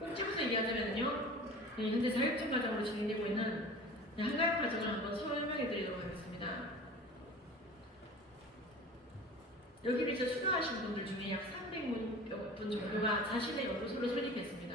꼭집어서 얘기하자면요, 현재 자격증 과정으로 진행되고 있는 한 가지 과정을 한번 설명해 드리도록 하겠습니다. 여기를 이제 수강하신 분들 중에 약 300분 정도가 자신의 연구소를 설립했습니다.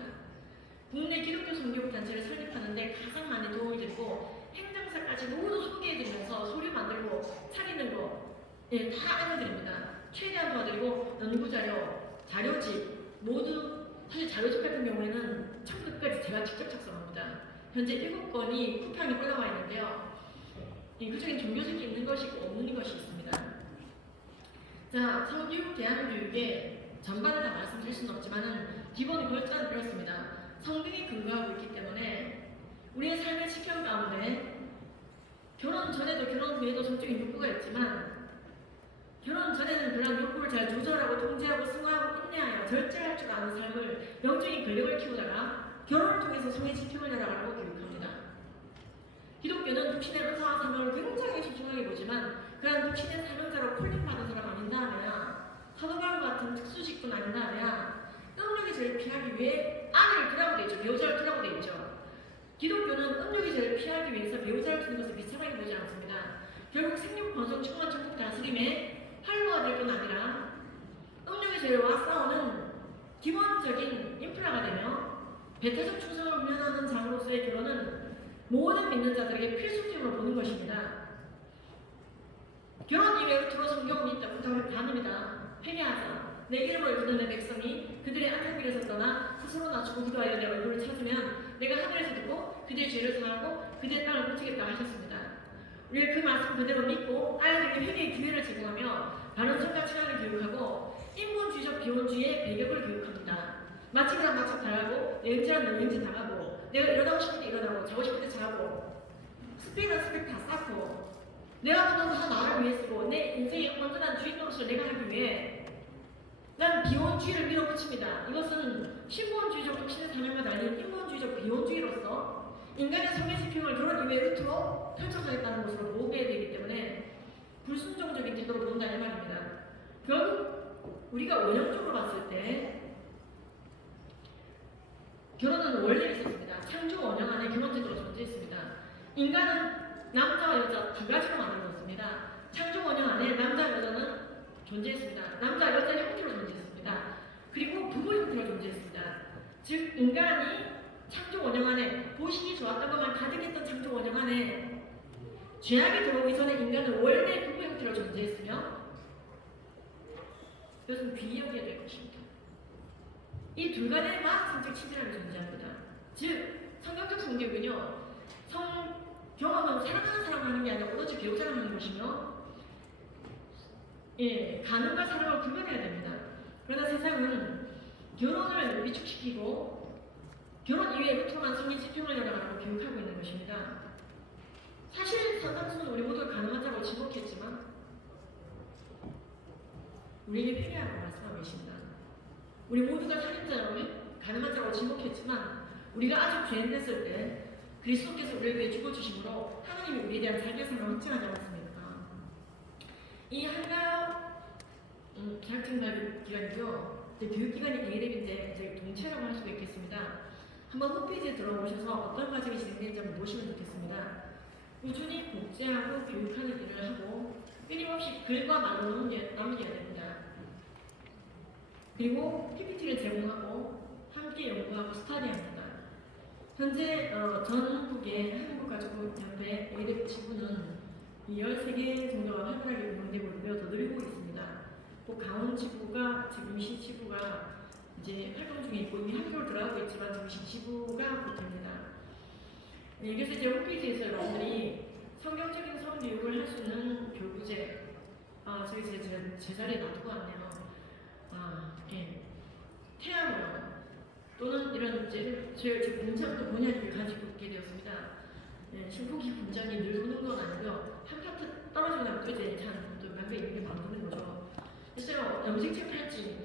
국내 기독교 선교국 단체를 설립하는데 가장 많이 도움이 됐고 행정사까지 모두 소개해드리면서 서류 만들고 차리는 거 다 알려드립니다. 최대한 도와드리고 연구자료, 자료집 모두 사실 자료집 같은 경우에는 처음부터까지 제가 직접 작성합니다. 현재 7건이 쿠팡에 올라와 있는데요. 그중에 종교색이 있는 것이 있고 없는 것이 있습니다. 자, 성교육, 대한교육의 전반을 다 말씀드릴 수는 없지만 기본 결단은 이렇습니다. 성경에 근거하고 있기 때문에 우리의 삶의 지평 가운데 결혼 전에도 결혼 후에도 성적인 욕구가 있지만 결혼 전에는 그런 욕구를 잘 조절하고 통제하고 승화하고 인내하여 절제할 줄 아는 삶을 영적인 근력을 키우다가 결혼을 통해서 성의 지평을 열어가라고 교육합니다. 기독교는 독신의 은사와 사명을 굉장히 소중하게 보지만 그런 독신의 사명자로 콜링받은 사람 아닌다 하면 사도바울 같은 특수직분 아닌다 하면 음욕의 죄를 피하기 위해 아내를 두라고 되어 있죠. 배우자를 두라고 되어 있죠. 기독교는 음욕의 죄를 피하기 위해서 배우자를 두는 것을 비참하게 보지 않습니다. 결국 생육, 번성, 충만, 천국 다스림의 활로가 될 뿐 아니라 음욕의 죄와 싸우는 기본적인 인프라가 되며 배타적 충성을 훈련하는 장으로서의 결혼은 모든 믿는 자들에게 필수템으로 보는 것입니다. 결혼 이외에 들어 성경은 있다고 답합니다. 회개하자. 내 이름을 부르는 내 백성이 그들의 악한 길에서 떠나 스스로 낮추고 기도하여 내 얼굴을 찾으면 내가 하늘에서 듣고 그들의 죄를 사하고 그들의 땅을 고치겠다 하셨습니다. 우리가 그 말씀 그대로 믿고 아이들에게 회개의 기회를 제공하며 바른 성과 체험을 교육하고 인본주의적 비혼주의의 배격을 교육합니다. 마침이란 마침 당하고 여행지란 여행지 당하고 내가 일어나고 싶을 때 일어나고 자고 싶을 때 자고 스펙은 스펙 다 쌓고 내가 그동안 한 나를 위해 쓰고 내 인생의 온전한 주인공으로서 내가 하기 위해 난 비혼주의를 밀어붙입니다. 이것은 신본주의적 독신의 사명과 달린 인본주의적 비혼주의로서 인간의 성의 지평을 결혼 이외의 루트로 펼쳐가겠다는 것으로 보호해야 되기 때문에 불순종적인 태도로 본다 이 말입니다. 결국 우리가 원형적으로 봤을 때 결혼은 원래 있었습니다. 창조 원형 안에 결혼제도로 존재했습니다. 인간은 남자와 여자 두 가지로 만들어졌습니다. 창조 원형 안에 남자, 여자는 존재했습니다. 남자, 여자 형태로 존재했습니다. 그리고 부부 형태로 존재했습니다. 즉 인간이 창조 원형 안에 보시기 좋았던 것만 가득했던 창조 원형 안에 죄악이 들어오기 전에 인간은 원래 부부 형태로 존재했으며 이것은 비여겨야 될 것입니다. 이 둘 간에만 성적 친밀함이 존재합니다. 즉 성경적 성격은요, 경험은 사랑하는 사람을 하는 게 아니라 오로지 배우자를 하는 것이며 가능과 사랑을 구별해야 됩니다. 그러나 세상은 결혼을 위축시키고 결혼 이외에 루트만 성의 지평을 열어가라고 교육하고 있는 것입니다. 사실 상당수는 우리 모두 가능한 자로 지목했지만 우리에게 필요하다고 말씀하고 계십니다. 우리 모두가 살인자로 가능한 자로 지목했지만 우리가 아주 죄인됐을 때 그리스도께서 우리를 위해 죽어주심으로 하나님이 우리에 대한 자기의 사랑을 확증하지 않았습니까? 이 한가 자격증 발급 기간이죠. 교육기간이 A렙인데 이제 동체라고 할 수가 있겠습니다. 한번 홈페이지에 들어오셔서 어떤 과정이 진행되는지 한번 보시면 좋겠습니다. 꾸준히 복제하고 교육하는 일을 하고 끊임없이 글과 말로 남겨야 됩니다. 그리고 PPT를 제공하고 함께 연구하고 스터디합니다. 현재 전국의 한국가족협회 A렙 지부는 13개 정도가 활발하게 운영되고 있고요. 더 늘고 있습니다. 강원 지부가 지금 시 지부가 이제 활동 중에 있고 이미 학교로 들어가고 있지만 지금 시 지부가 곧 됩니다. 그래서 이제 홈페이지에서 여러분들이 성경적인 성교육을 할 수 있는 교구제 저기 제 자리에 놔두고 왔네요. 태양으로 또는 이런 제 공차부터 본연을 가지고 있게 되었습니다. 신풍기 공장이 늘 도는 건 아니고요. 한 파트 떨어지고 나면 또 이제 또 몇개 있는 게 만드는 거죠. 그래서 염색체 팔찌,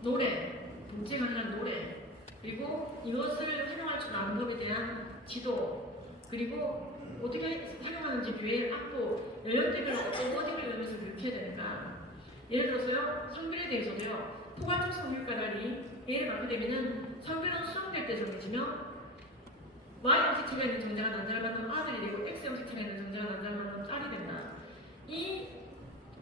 노래, 복제 가능한 노래, 그리고 이것을 활용할 수 있는 방법에 대한 지도, 그리고 어떻게 활용하는지 교회 악보, 연령대별로 어떤 워딩을 이용해서 교육해야 되는가. 예를 들어서요, 성별에 대해서도요, 포괄적 성교육과 달리 A를 받게 되면은 성별은 수정될 때 정해지며 Y 염색체가 있는 정자가 남자를 만나면 아들이 되고 X 염색체가 있는 정자가 남자를 만나면 딸이 된다. 이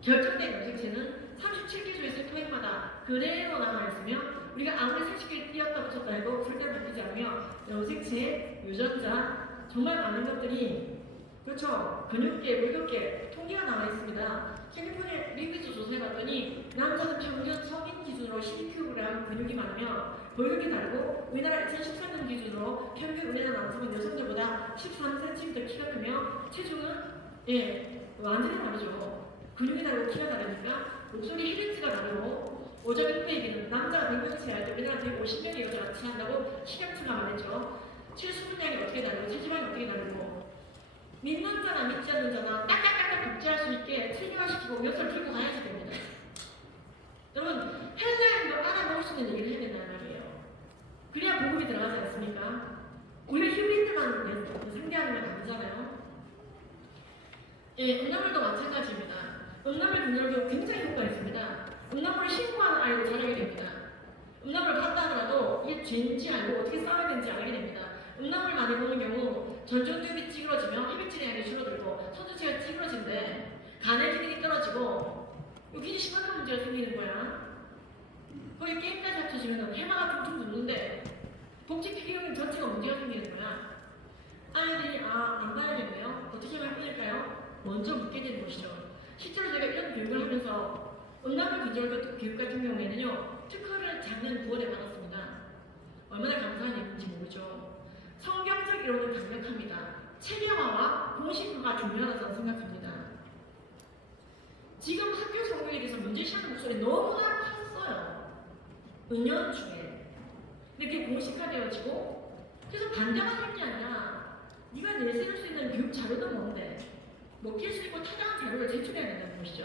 결정된 염색체는 37개소의 세포획마다 그대로 남아있으며 우리가 아무리 40개를 띄었다 붙였다 해도 절대 바뀌지 않으며 염색체, 유전자, 정말 많은 것들이 그렇죠. 근육계, 물격계 통계가 나와 있습니다. 캘리포니아 미국에서 조사해봤더니 남자는 평균 성인 기준으로 12kg 근육이 많으며 볼륨이 다르고 우리나라 2013년 기준으로 평균 우리나라 남성은 여성들보다 13cm 키가 크며 체중은 완전히 다르죠. 근육이 다르고 키가 다르니까 목소리 헤르츠가 다르고 오적 인테이기는 남자가 100명씩 할 때 우리나라 150명의 여자가 취한다고 실험치가 말했죠. 체수분량이 어떻게 다르고 체지방이 어떻게 다르고 믿는 자나 믿지 않는 자나 딱딱딱딱 복제할 수 있게 체계화시키고 몇 살 들고 가야지 됩니다. 여러분 헬라인도 알아먹을 수 있는 얘기를 해야 된다는 말이에요. 그래야 복음이 들어가지 않습니까? 원래 휴민들만 상대하는 건 아니잖아요. 음란물도 마찬가지입니다. 음란물 분열도 굉장히 효과가 있습니다. 음란물을 신고하는 아이를 자라게 됩니다. 음란물을 봤다 하더라도 이게 죄인지 알고 어떻게 싸워야 되는지 알게 됩니다. 음란물 많이 보는 경우 전정두엽이 찌그러지며 흡입질의 양이 줄어들고 선두체가 찌그러진데 간의 기능이 떨어지고 굉장히 심각한 문제가 생기는 거야. 거기 게임까지 합쳐지면 해마가 퉁퉁 붓는데 복지 피부형 전체가 문제가 생기는 거야. 아이들이 안 봐야겠네요. 어떻게 하면 풀릴까요? 먼저 묻게 되는 것이죠. 실제로 제가 이런 교육을 하면서 음란물 분절 교육 같은 경우에는요 특허를 작년 9월에 받았습니다. 얼마나 감사한 일인지 모르죠. 성경적 이론은 강력합니다. 체계화와 공식화가 중요하다고 저는 생각합니다. 지금 학교 성경에 대해서 문제시하는 목소리 너무나 컸어요. 은연중에. 근데 그게 공식화되어지고 그래서 반대만 할 게 아니라 네가 내세울 수 있는 교육 자료는 뭔데 먹힐 수 있고 타당한 자료를 제출해야 된다는 것이죠.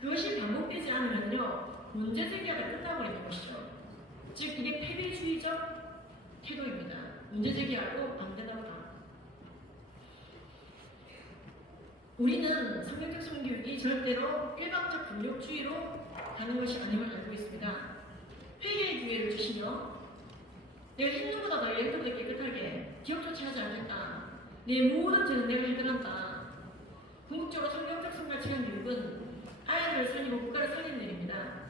그것이 반복되지 않으면요 문제 제기가 끝나버리는 것이죠. 즉 이게 패배주의적 태도입니다. 문제 제기하고 안 되나 보다. 우리는 성경적 성교육이 절대로 일방적 분력주의로 가는 것이 아님을 알고 있습니다. 회개의 기회를 주시며 내가 힘들보다 더 예전보다 깨끗하게 기억 조치하지 않겠다. 내 모든 죄는 내가 해결한다. 궁극적으로 성경적 성가치관 교육은 아이를 살리고 국가를 살리는 일입니다.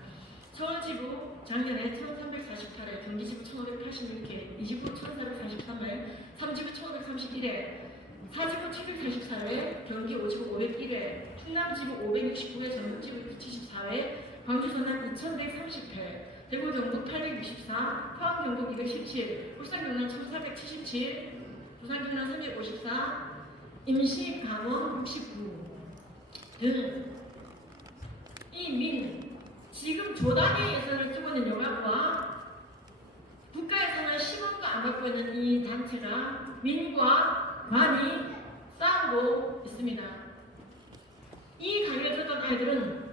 서울지구 작년에 1348회, 경기지구 1586회, 2지구 1443회, 3지구 1531회, 4지구 744회, 경기 5지구 501회, 충남지구 569회, 전북지구 274회, 광주 전남 2130회, 대구 경북 864, 포항 경북 217, 울산 경남 1477, 부산 경남 354, 임시 강원 69 등 이 지금 조단위의 예산을 쓰고 있는 여가부와 국가에서는 10원도 안 받고 있는 이 단체가 민과 관이 싸우고 있습니다. 이 강의를 들었던 아이들은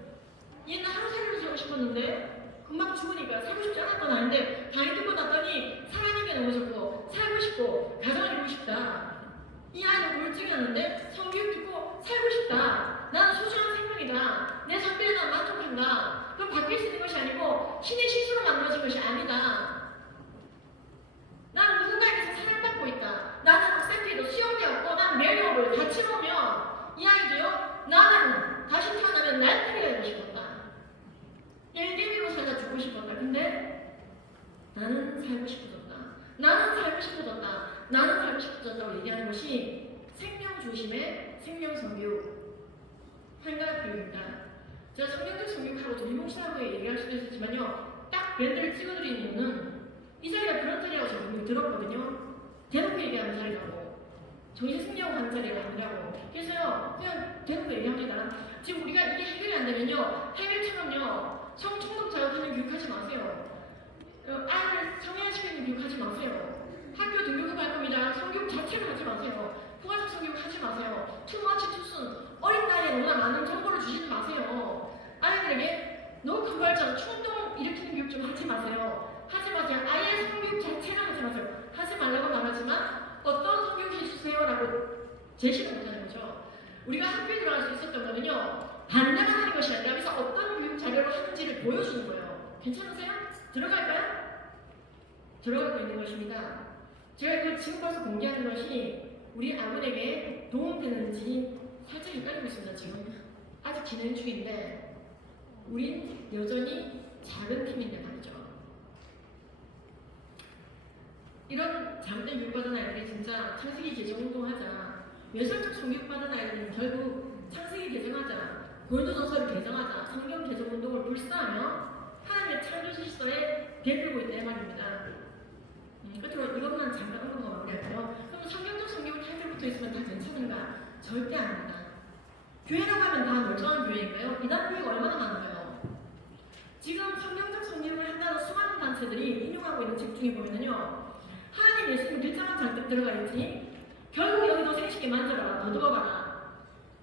얘는 하루 살이를 살고 싶었는데 금방 죽으니까 살고 싶지 않았던 아이인데 강의 듣고 났더니 사랑하는 게 너무 좋고 살고 싶고 가정을 이루고 싶다. 이 아이는 우울증이었는데 성교육 듣고 살고 싶다. 나는 소중한 생명이다. 내 성별에 난 만족한다. 그럼 바뀔 수 있는 것이 아니고 신의 실수로 만들어진 것이 아니다. 나는 누군가에게서 사랑받고 있다. 나는 학생들도 수용되었고 난 매력을 같이 보며 이 아이도요. 나는 다시 태어나면 날프리가 되고 싶었다. 일개미로 살다 죽고 싶었다. 근데 나는 살고 싶어졌다. 나는 살고 싶어졌다. 나는 살고 싶어졌다고 얘기하는 것이 생명조심의 생명성교육 한가닥 교육입니다. 제가 성경적 성교육하고 좀 이몽신하고 얘기할 수도 있었지만요. 딱 밴드를 찍어드리는 이유는 이 자리가 그런 자리라고 제가 분명히 들었거든요. 대놓고 얘기하는 자리라고. 정신승리하고 하는 자리가 아니라고. 그래서요. 그냥 대놓고 얘기합니다. 지금 우리가 이게 해결이 안 되면요. 해결처럼요. 성충동 자극하는 교육하지 마세요. 아이를 성애시키는 교육하지 마세요. 학교 등교금 할 겁니다. 성교육 자체를 마세요. too much, too soon. 어린 나이에 너무나 많은 정보를 주시지 마세요. 아이들에게 너무 큰 발전, 충동 일으키는 교육 좀 하지 마세요. 하지 마세요. 아예 성교육 자체를 하지 마세요. 하지 말라고 말하지만 어떤 성교육 해주세요라고 제시를 못하는 거죠. 우리가 학교에 들어갈 수 있었던 거는요, 반대만 하는 것이 아니라 그래서 어떤 교육 자료를 하는지를 보여주는 거예요. 괜찮으세요? 들어갈까요? 들어가고 있는 것입니다. 제가 이걸 지금 벌써 공개하는 것이 우리 아군에게 도움되는지 살짝 헷갈리고 있습니다. 지금 아직 진행 중인데 우린 여전히 작은 팀인데 말이죠. 이런 잘못된 교육받은 아이들이 진짜 창세기 개정운동하자, 외설적 성교육받은 아이들은 결국 창세기 개정하자, 고린도전서를 개정하자, 성경 개정운동을 불사하며 하나님의 창조 질서에 베풀고 있다 말입니다. 끝으로 이것만 잠깐 언급하고 마무리할게요. 그럼 성경적 성경을 타이틀부터 있으면 다 괜찮은가? 절대 아닙니다. 교회라고 하면 다 멀쩡한 교회인가요? 이단 교회가 얼마나 많은가요? 지금 성경적 성경을 한다는 수많은 단체들이 인용하고 있는 책 중에 보면은요, 하나님 예수님 글자만 잔뜩 들어가 있지 결국 여기도 생식기 만져봐라, 더듬어봐라,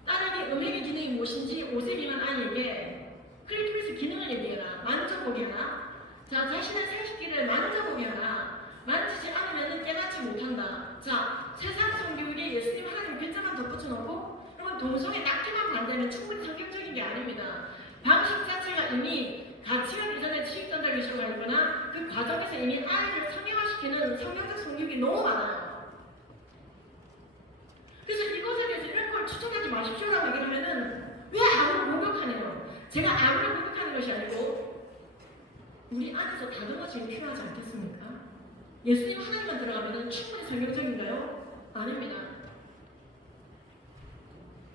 딸에게 음행의 기능이 무엇인지 5세 미만 아이에게 클리토리스 기능을 얘기해라, 만져보게 하라, 자, 자신의 생식기를 만져보게 하라, 만지지 않으면 깨닫지 못한다. 자, 세상 성교육에 예수님 하나님 글자만 덧붙여놓고 그러면 동성애 낙태만 반대하면 충분히 성경적인 게 아닙니다. 방식 자체가 이미 가치관 이전에 취입전달 교실로 있거나 그 과정에서 이미 아이를 성형화시키는 성경적 성교육이 너무 많아요. 그래서 이것에 대해서 이런 걸 추천하지 마십시오라고 얘기를 하면은 왜 아무를 공격하네요. 제가 아무를 공격하는 것이 아니고 우리 안에서 다듬어짐이 필요하지 않겠습니까? 예수님 하나님만 들어가면 충분히 성경적인가요? 아닙니다.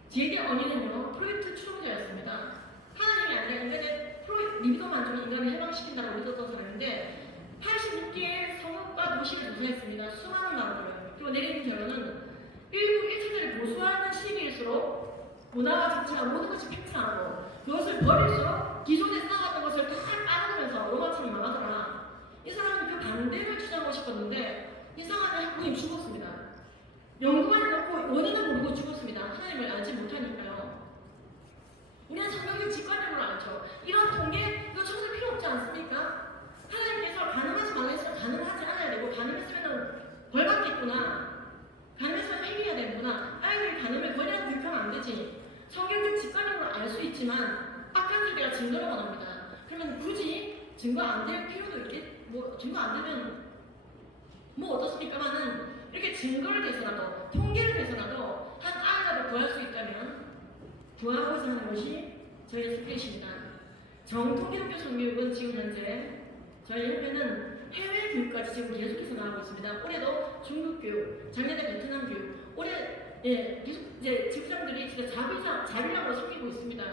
제게 어린이는요, 프로이트 추종자였습니다. 하나님이 아니라 인간의 리비도 만족이 인간을 해방시킨다고 믿었던 사람인데 86개의 성읍과 도시를 조사했습니다. 수많은 나라들을. 그리고 내리는 결론은 일국 일체들을 보수하는 시기일수록 문화와 정치가 모든 것이 팽창하고 그것을 버릴수록 기존에 쌓아갔던 것을 다 빨아들면서 로마처럼 망하더라. 이 사람은 그 반대를 주장하고 싶었는데 이상하게 학부님 죽었습니다. 연구만 해놓고 원인은 모르고 죽었습니다. 하나님을 알지 못하니까요. 우리는 성경의 직관적으로 알죠. 이런 통계 이거 청소 필요 없지 않습니까? 하나님께서 가늠하지 말라 했으면 가늠하지 않아야 되고 가늠했으면 벌 받겠구나, 가늠했으면 회개해야 되는구나, 아이들이 가늠을 거리라고 불평하면 안 되지. 성경적 직관적으로 알 수 있지만 악한 세대가 증거를 원합니다. 그러면 굳이 증거 안 될 필요도 있겠, 증거 안 되면 어떻습니까만은 이렇게 증거를 대서라도 통계를 대서라도 한 아이라도 구할 수 있다면 구하고자 하는 것이 저희 스피릿입니다. 정통 기독교 성교육은 지금 현재 저희 협회는 해외 교육까지 지금 계속해서 나가고 있습니다. 올해도 중국 교육, 작년에 베트남 교육, 올해 이제 지부장들이 진짜 자비랑으로 섬기고 있습니다.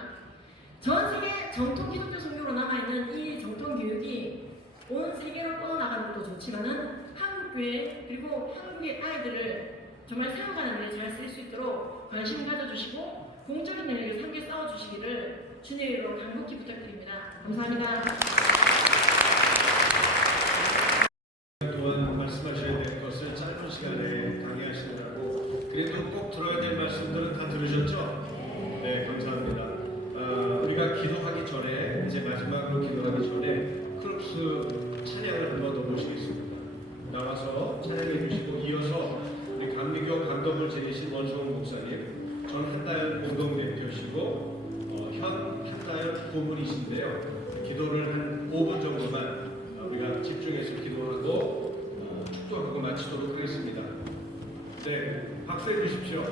전 세계 정통 기독교 성교로 남아있는 이 정통 교육이 온 세계로 뻗어나가는 것도 좋지만은 한국 교회 그리고 한국의 아이들을 정말 세워가는 일에 잘 쓸 수 있도록 관심 가져주시고 공적인 내용에 함께 싸워주시기를 주님의 이름으로 간곡히 부탁드립니다. 감사합니다. 또한 말씀하셔야 될 것을 짧은 시간에 강의하시느라고 그래도 꼭 들어야 될 말씀들은 다 들으셨죠? 네, 감사합니다. 우리가 기도하기 전에 이제 마지막으로 기도하기 전에 크롭스 찬양을 한번 더 모시겠습니다. 나와서 찬양해 주시고 이어서 우리 감리교 감독을 지내신 원수홍 목사님, 전 한다연 공동대표시고 현 한다연 고문이신데요. 기도를 한 5분 정도만 우리가 집중해서 기도하고 축도하고 마치도록 하겠습니다. 네, 박수해 주십시오.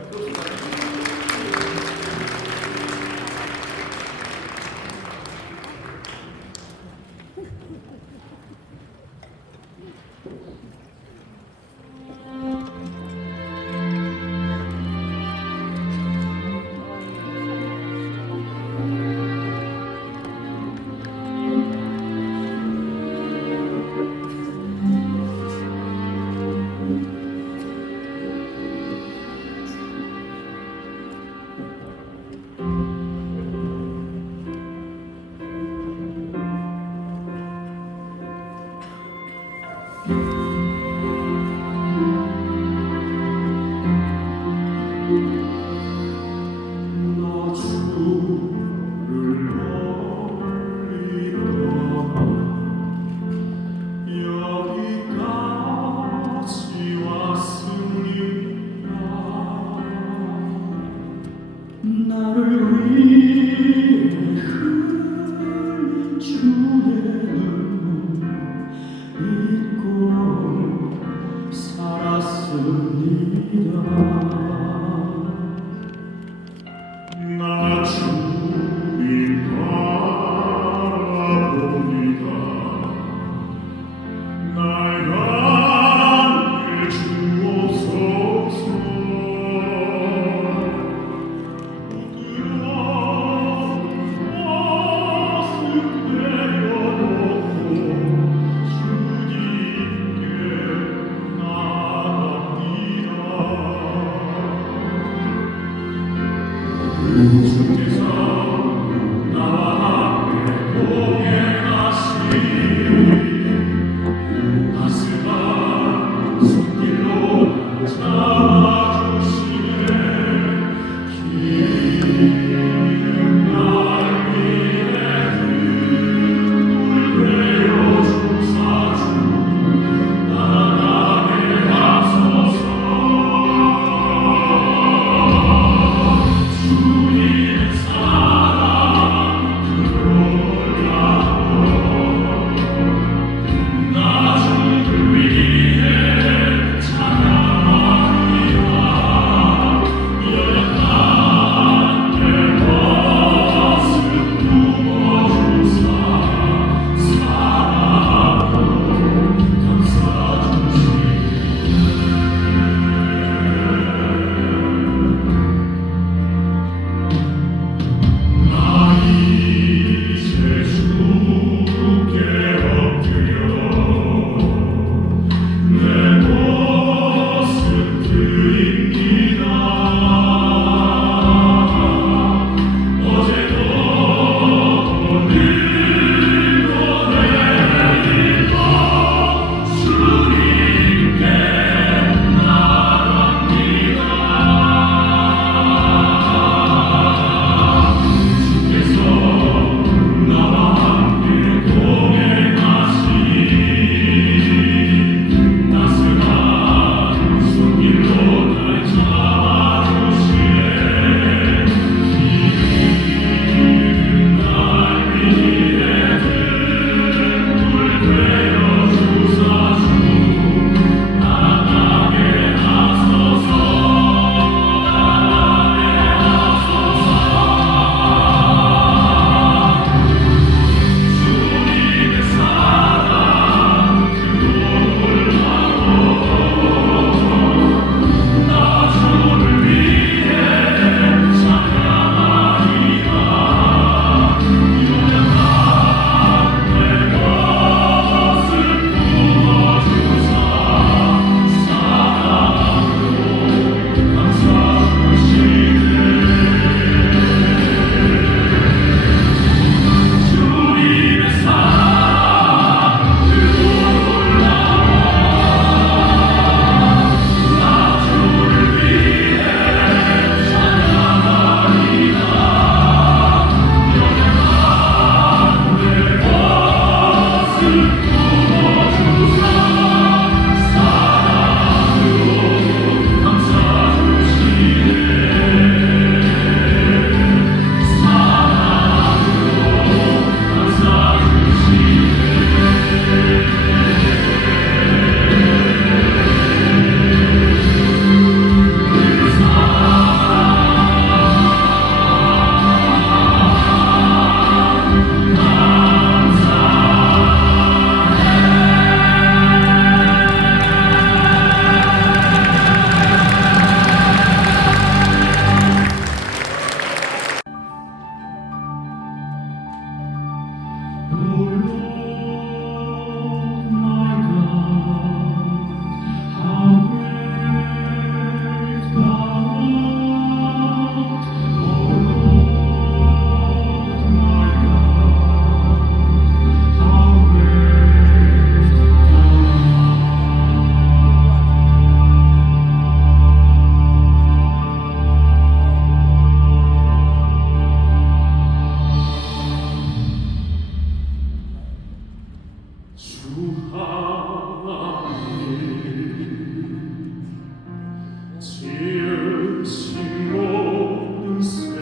지으신 모든 세계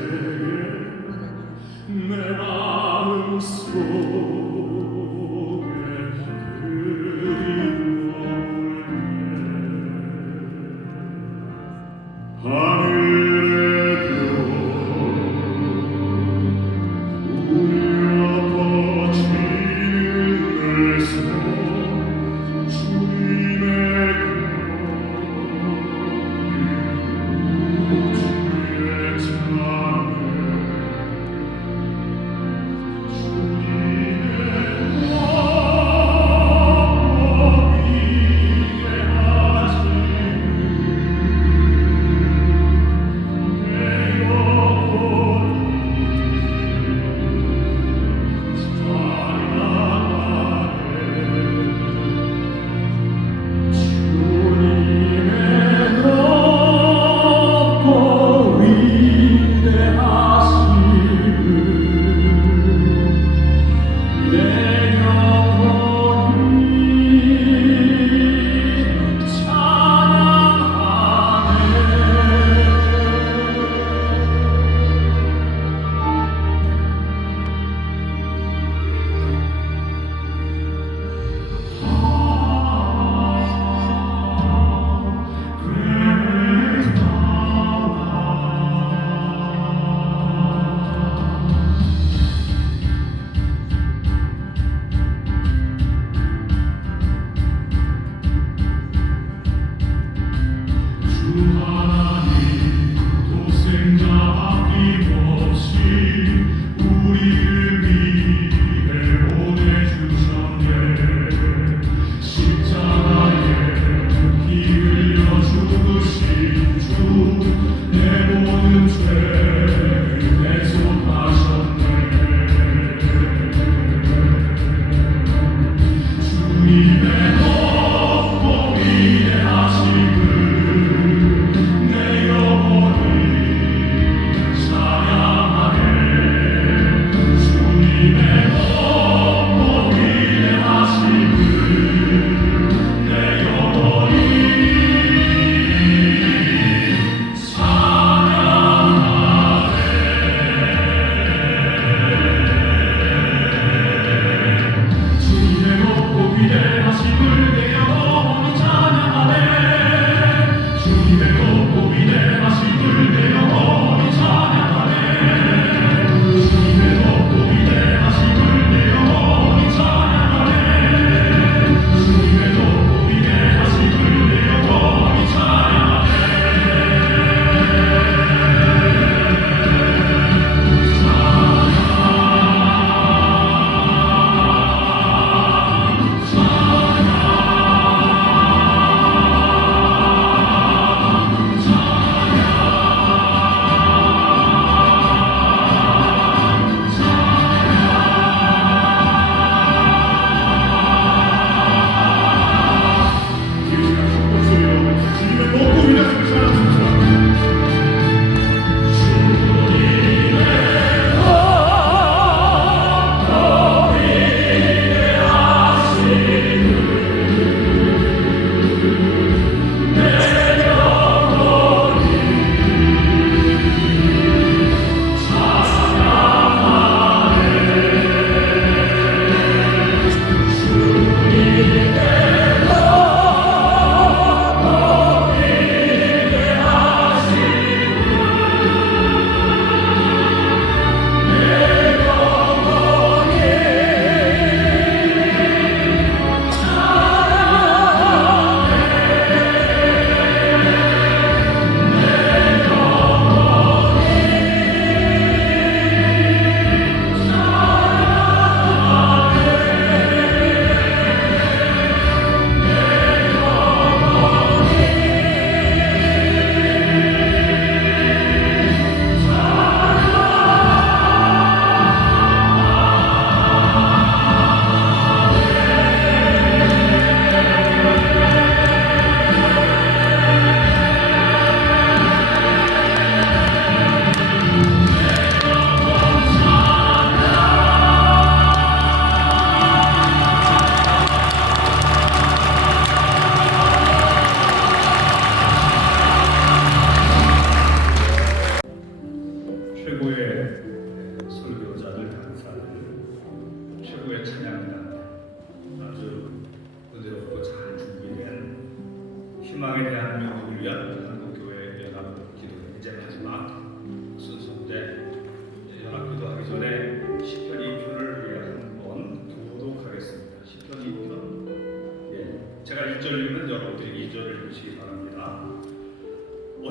내 마음속에 그리워오네 하늘의 별 울려 퍼지는 내 손 주님의 주의 찬양 주님의 마음 위에 하시는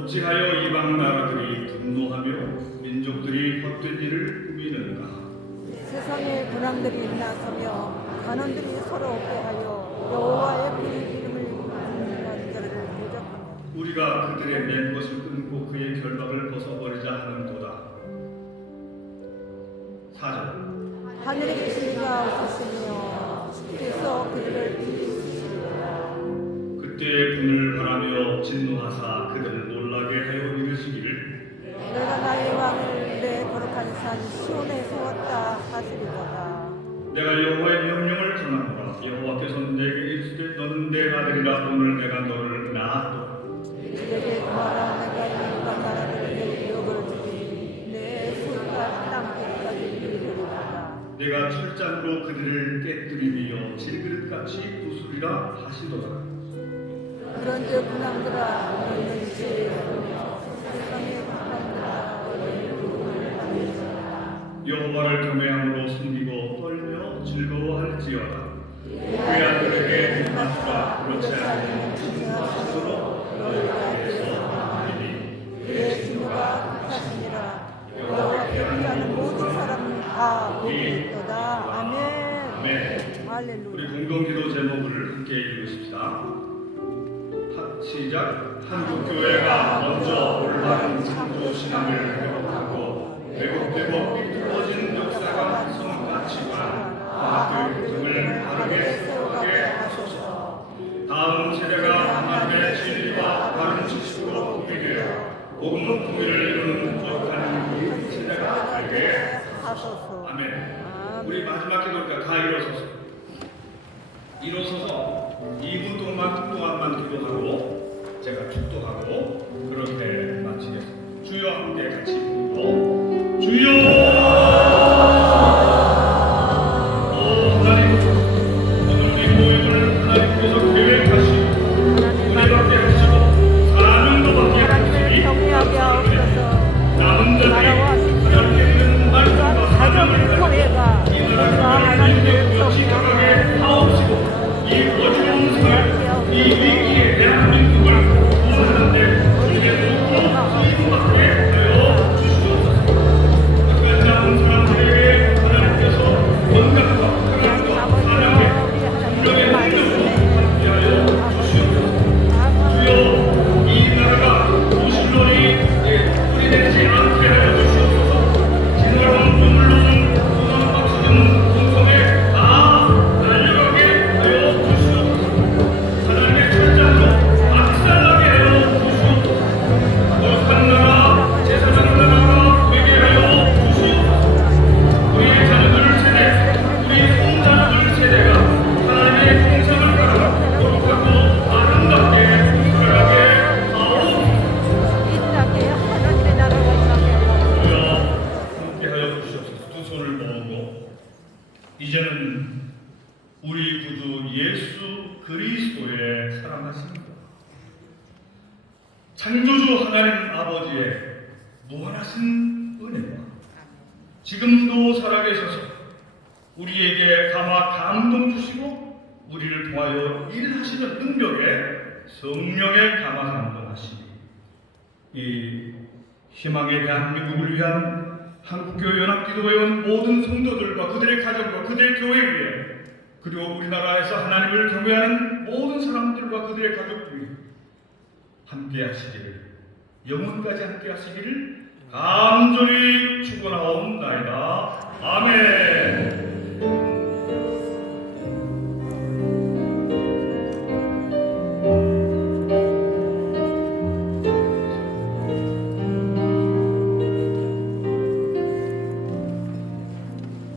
어찌하여 이방 나라들이 분노하며 민족들이 헛된 일을 꾸미는가? 세상의 군왕들이 나서며 간원들이 서로 꾀하여 여호와의 그 이름을 부르는 자를 대적하며 우리가 그들의 맨 것을 끊고 그의 결박을 벗어버리자 하는도다. 4절. 하늘에 계신 이가 웃으시며 주께서 그들을 비웃으시리라. 그때 분을 바라며 진노하사 그들을 놀라게 하여 이르시기를 내가 나의 왕을 내 거룩한 산 시온에 세웠다 하시리로다. 내가 여호와의 명령을 전하노라. 여호와께서 내게 이르시되 너는 내 아들이라. 오늘 내가 너를 낳았도다. 그에게 말하 내가 이방 나라들에게 기업을 주리 내 손과 땅끝까지 이르리로다. 내가 철장으로 그들을 깨뜨리며 질그릇같이 부수리라 하시도다. 그런즉 군왕들아 너희는 세상의 군왕들아 여호와를 경외함으로 숨기고 떨며 즐거워할지어다. 그 아들에게 입맞추라. 그렇지 않으면 진노하시도록 너희가 하리니 그의 진노가 극하시니라. 여호와께 피하는 모든 사람은 다 복이 있도다. 아멘. 우리 할렐루야. 공동기도 제목을 함께 읽으십시다. 시작. 한국교회가 먼저 올바른 창조 신앙을 회복하고 왜곡되고 삐뚤어진 역사관 가치관, 과학교육 등을 바르게 세우게 하소서. 다음 세대가 하나님의 진리와 바른 지식으로 구비되어 복음 통일을 이루는 부족한 우리 세대가 되게 하소서. 아멘. 우리 마지막 기도니까 다 일어서서 2분 동안만 기도하고 제가 축도하고 그렇게 마치겠습니다. 주여 함께 같이 부르고 주여. 하나님, 오늘 우리 모임을 하나님께서 계획하시고 우리 밖에 하시고 사랑도 밖에 하시니 경외하게 하옵소서. 남은 나라와 자들이 하나님께 있는 말씀과 사랑을 가정을 통해가 이 우리가 나라를 하나님을 지켜가게 경외하며 하옵시고 이 어려운 삶, 이 위기에 대한민국을 구원하는데 우리의 도움으로 쓰임받게 하여 주시옵소서. 아까 남은 사람들에게 하나님께서 건강과 사랑과 사랑의 생명의 능력으로 함께하여 주시옵소서. 주여 이 나라가 무신론이 뿌리내리지 않게 하여 주시옵소서. 진화론 눈물로는 도망박수는 공성에 다 달려가게 하여 주시옵소서. 하나님의 철장으로 박살나게 하여 주시옵소서. 거룩한 나라, 제사장 나라가 되게 하여 주시옵소서. 우리의 자녀들 세대, 우리 손자들 세대가 하나님의 공상을 따라 거룩하고 아름답게 살아가게 하옵소서. 이 땅에 하나님의 나라가 임하게 하옵소서. 주여 함께하여 주시옵소서. 두 손을 모으고 이제는 우리 구주 예수 그리스도의 사랑하십니다. 창조주 하나님 아버지의 무한하신 은혜와 지금도 살아계셔서 우리에게 감화 감동 주시고 우리를 통하여 일하시는 능력에 성령의 감화 감동하시니 이 희망의 대한민국을 위한 한국교회 연합기도회원 모든 성도들과 그들의 가정과 그들의 교회 위에 그리고 우리나라에서 하나님을 경외하는 모든 사람들과 그들의 가족들이 함께 하시기를 영원까지 함께 하시기를 간절히 축원하옵나이다.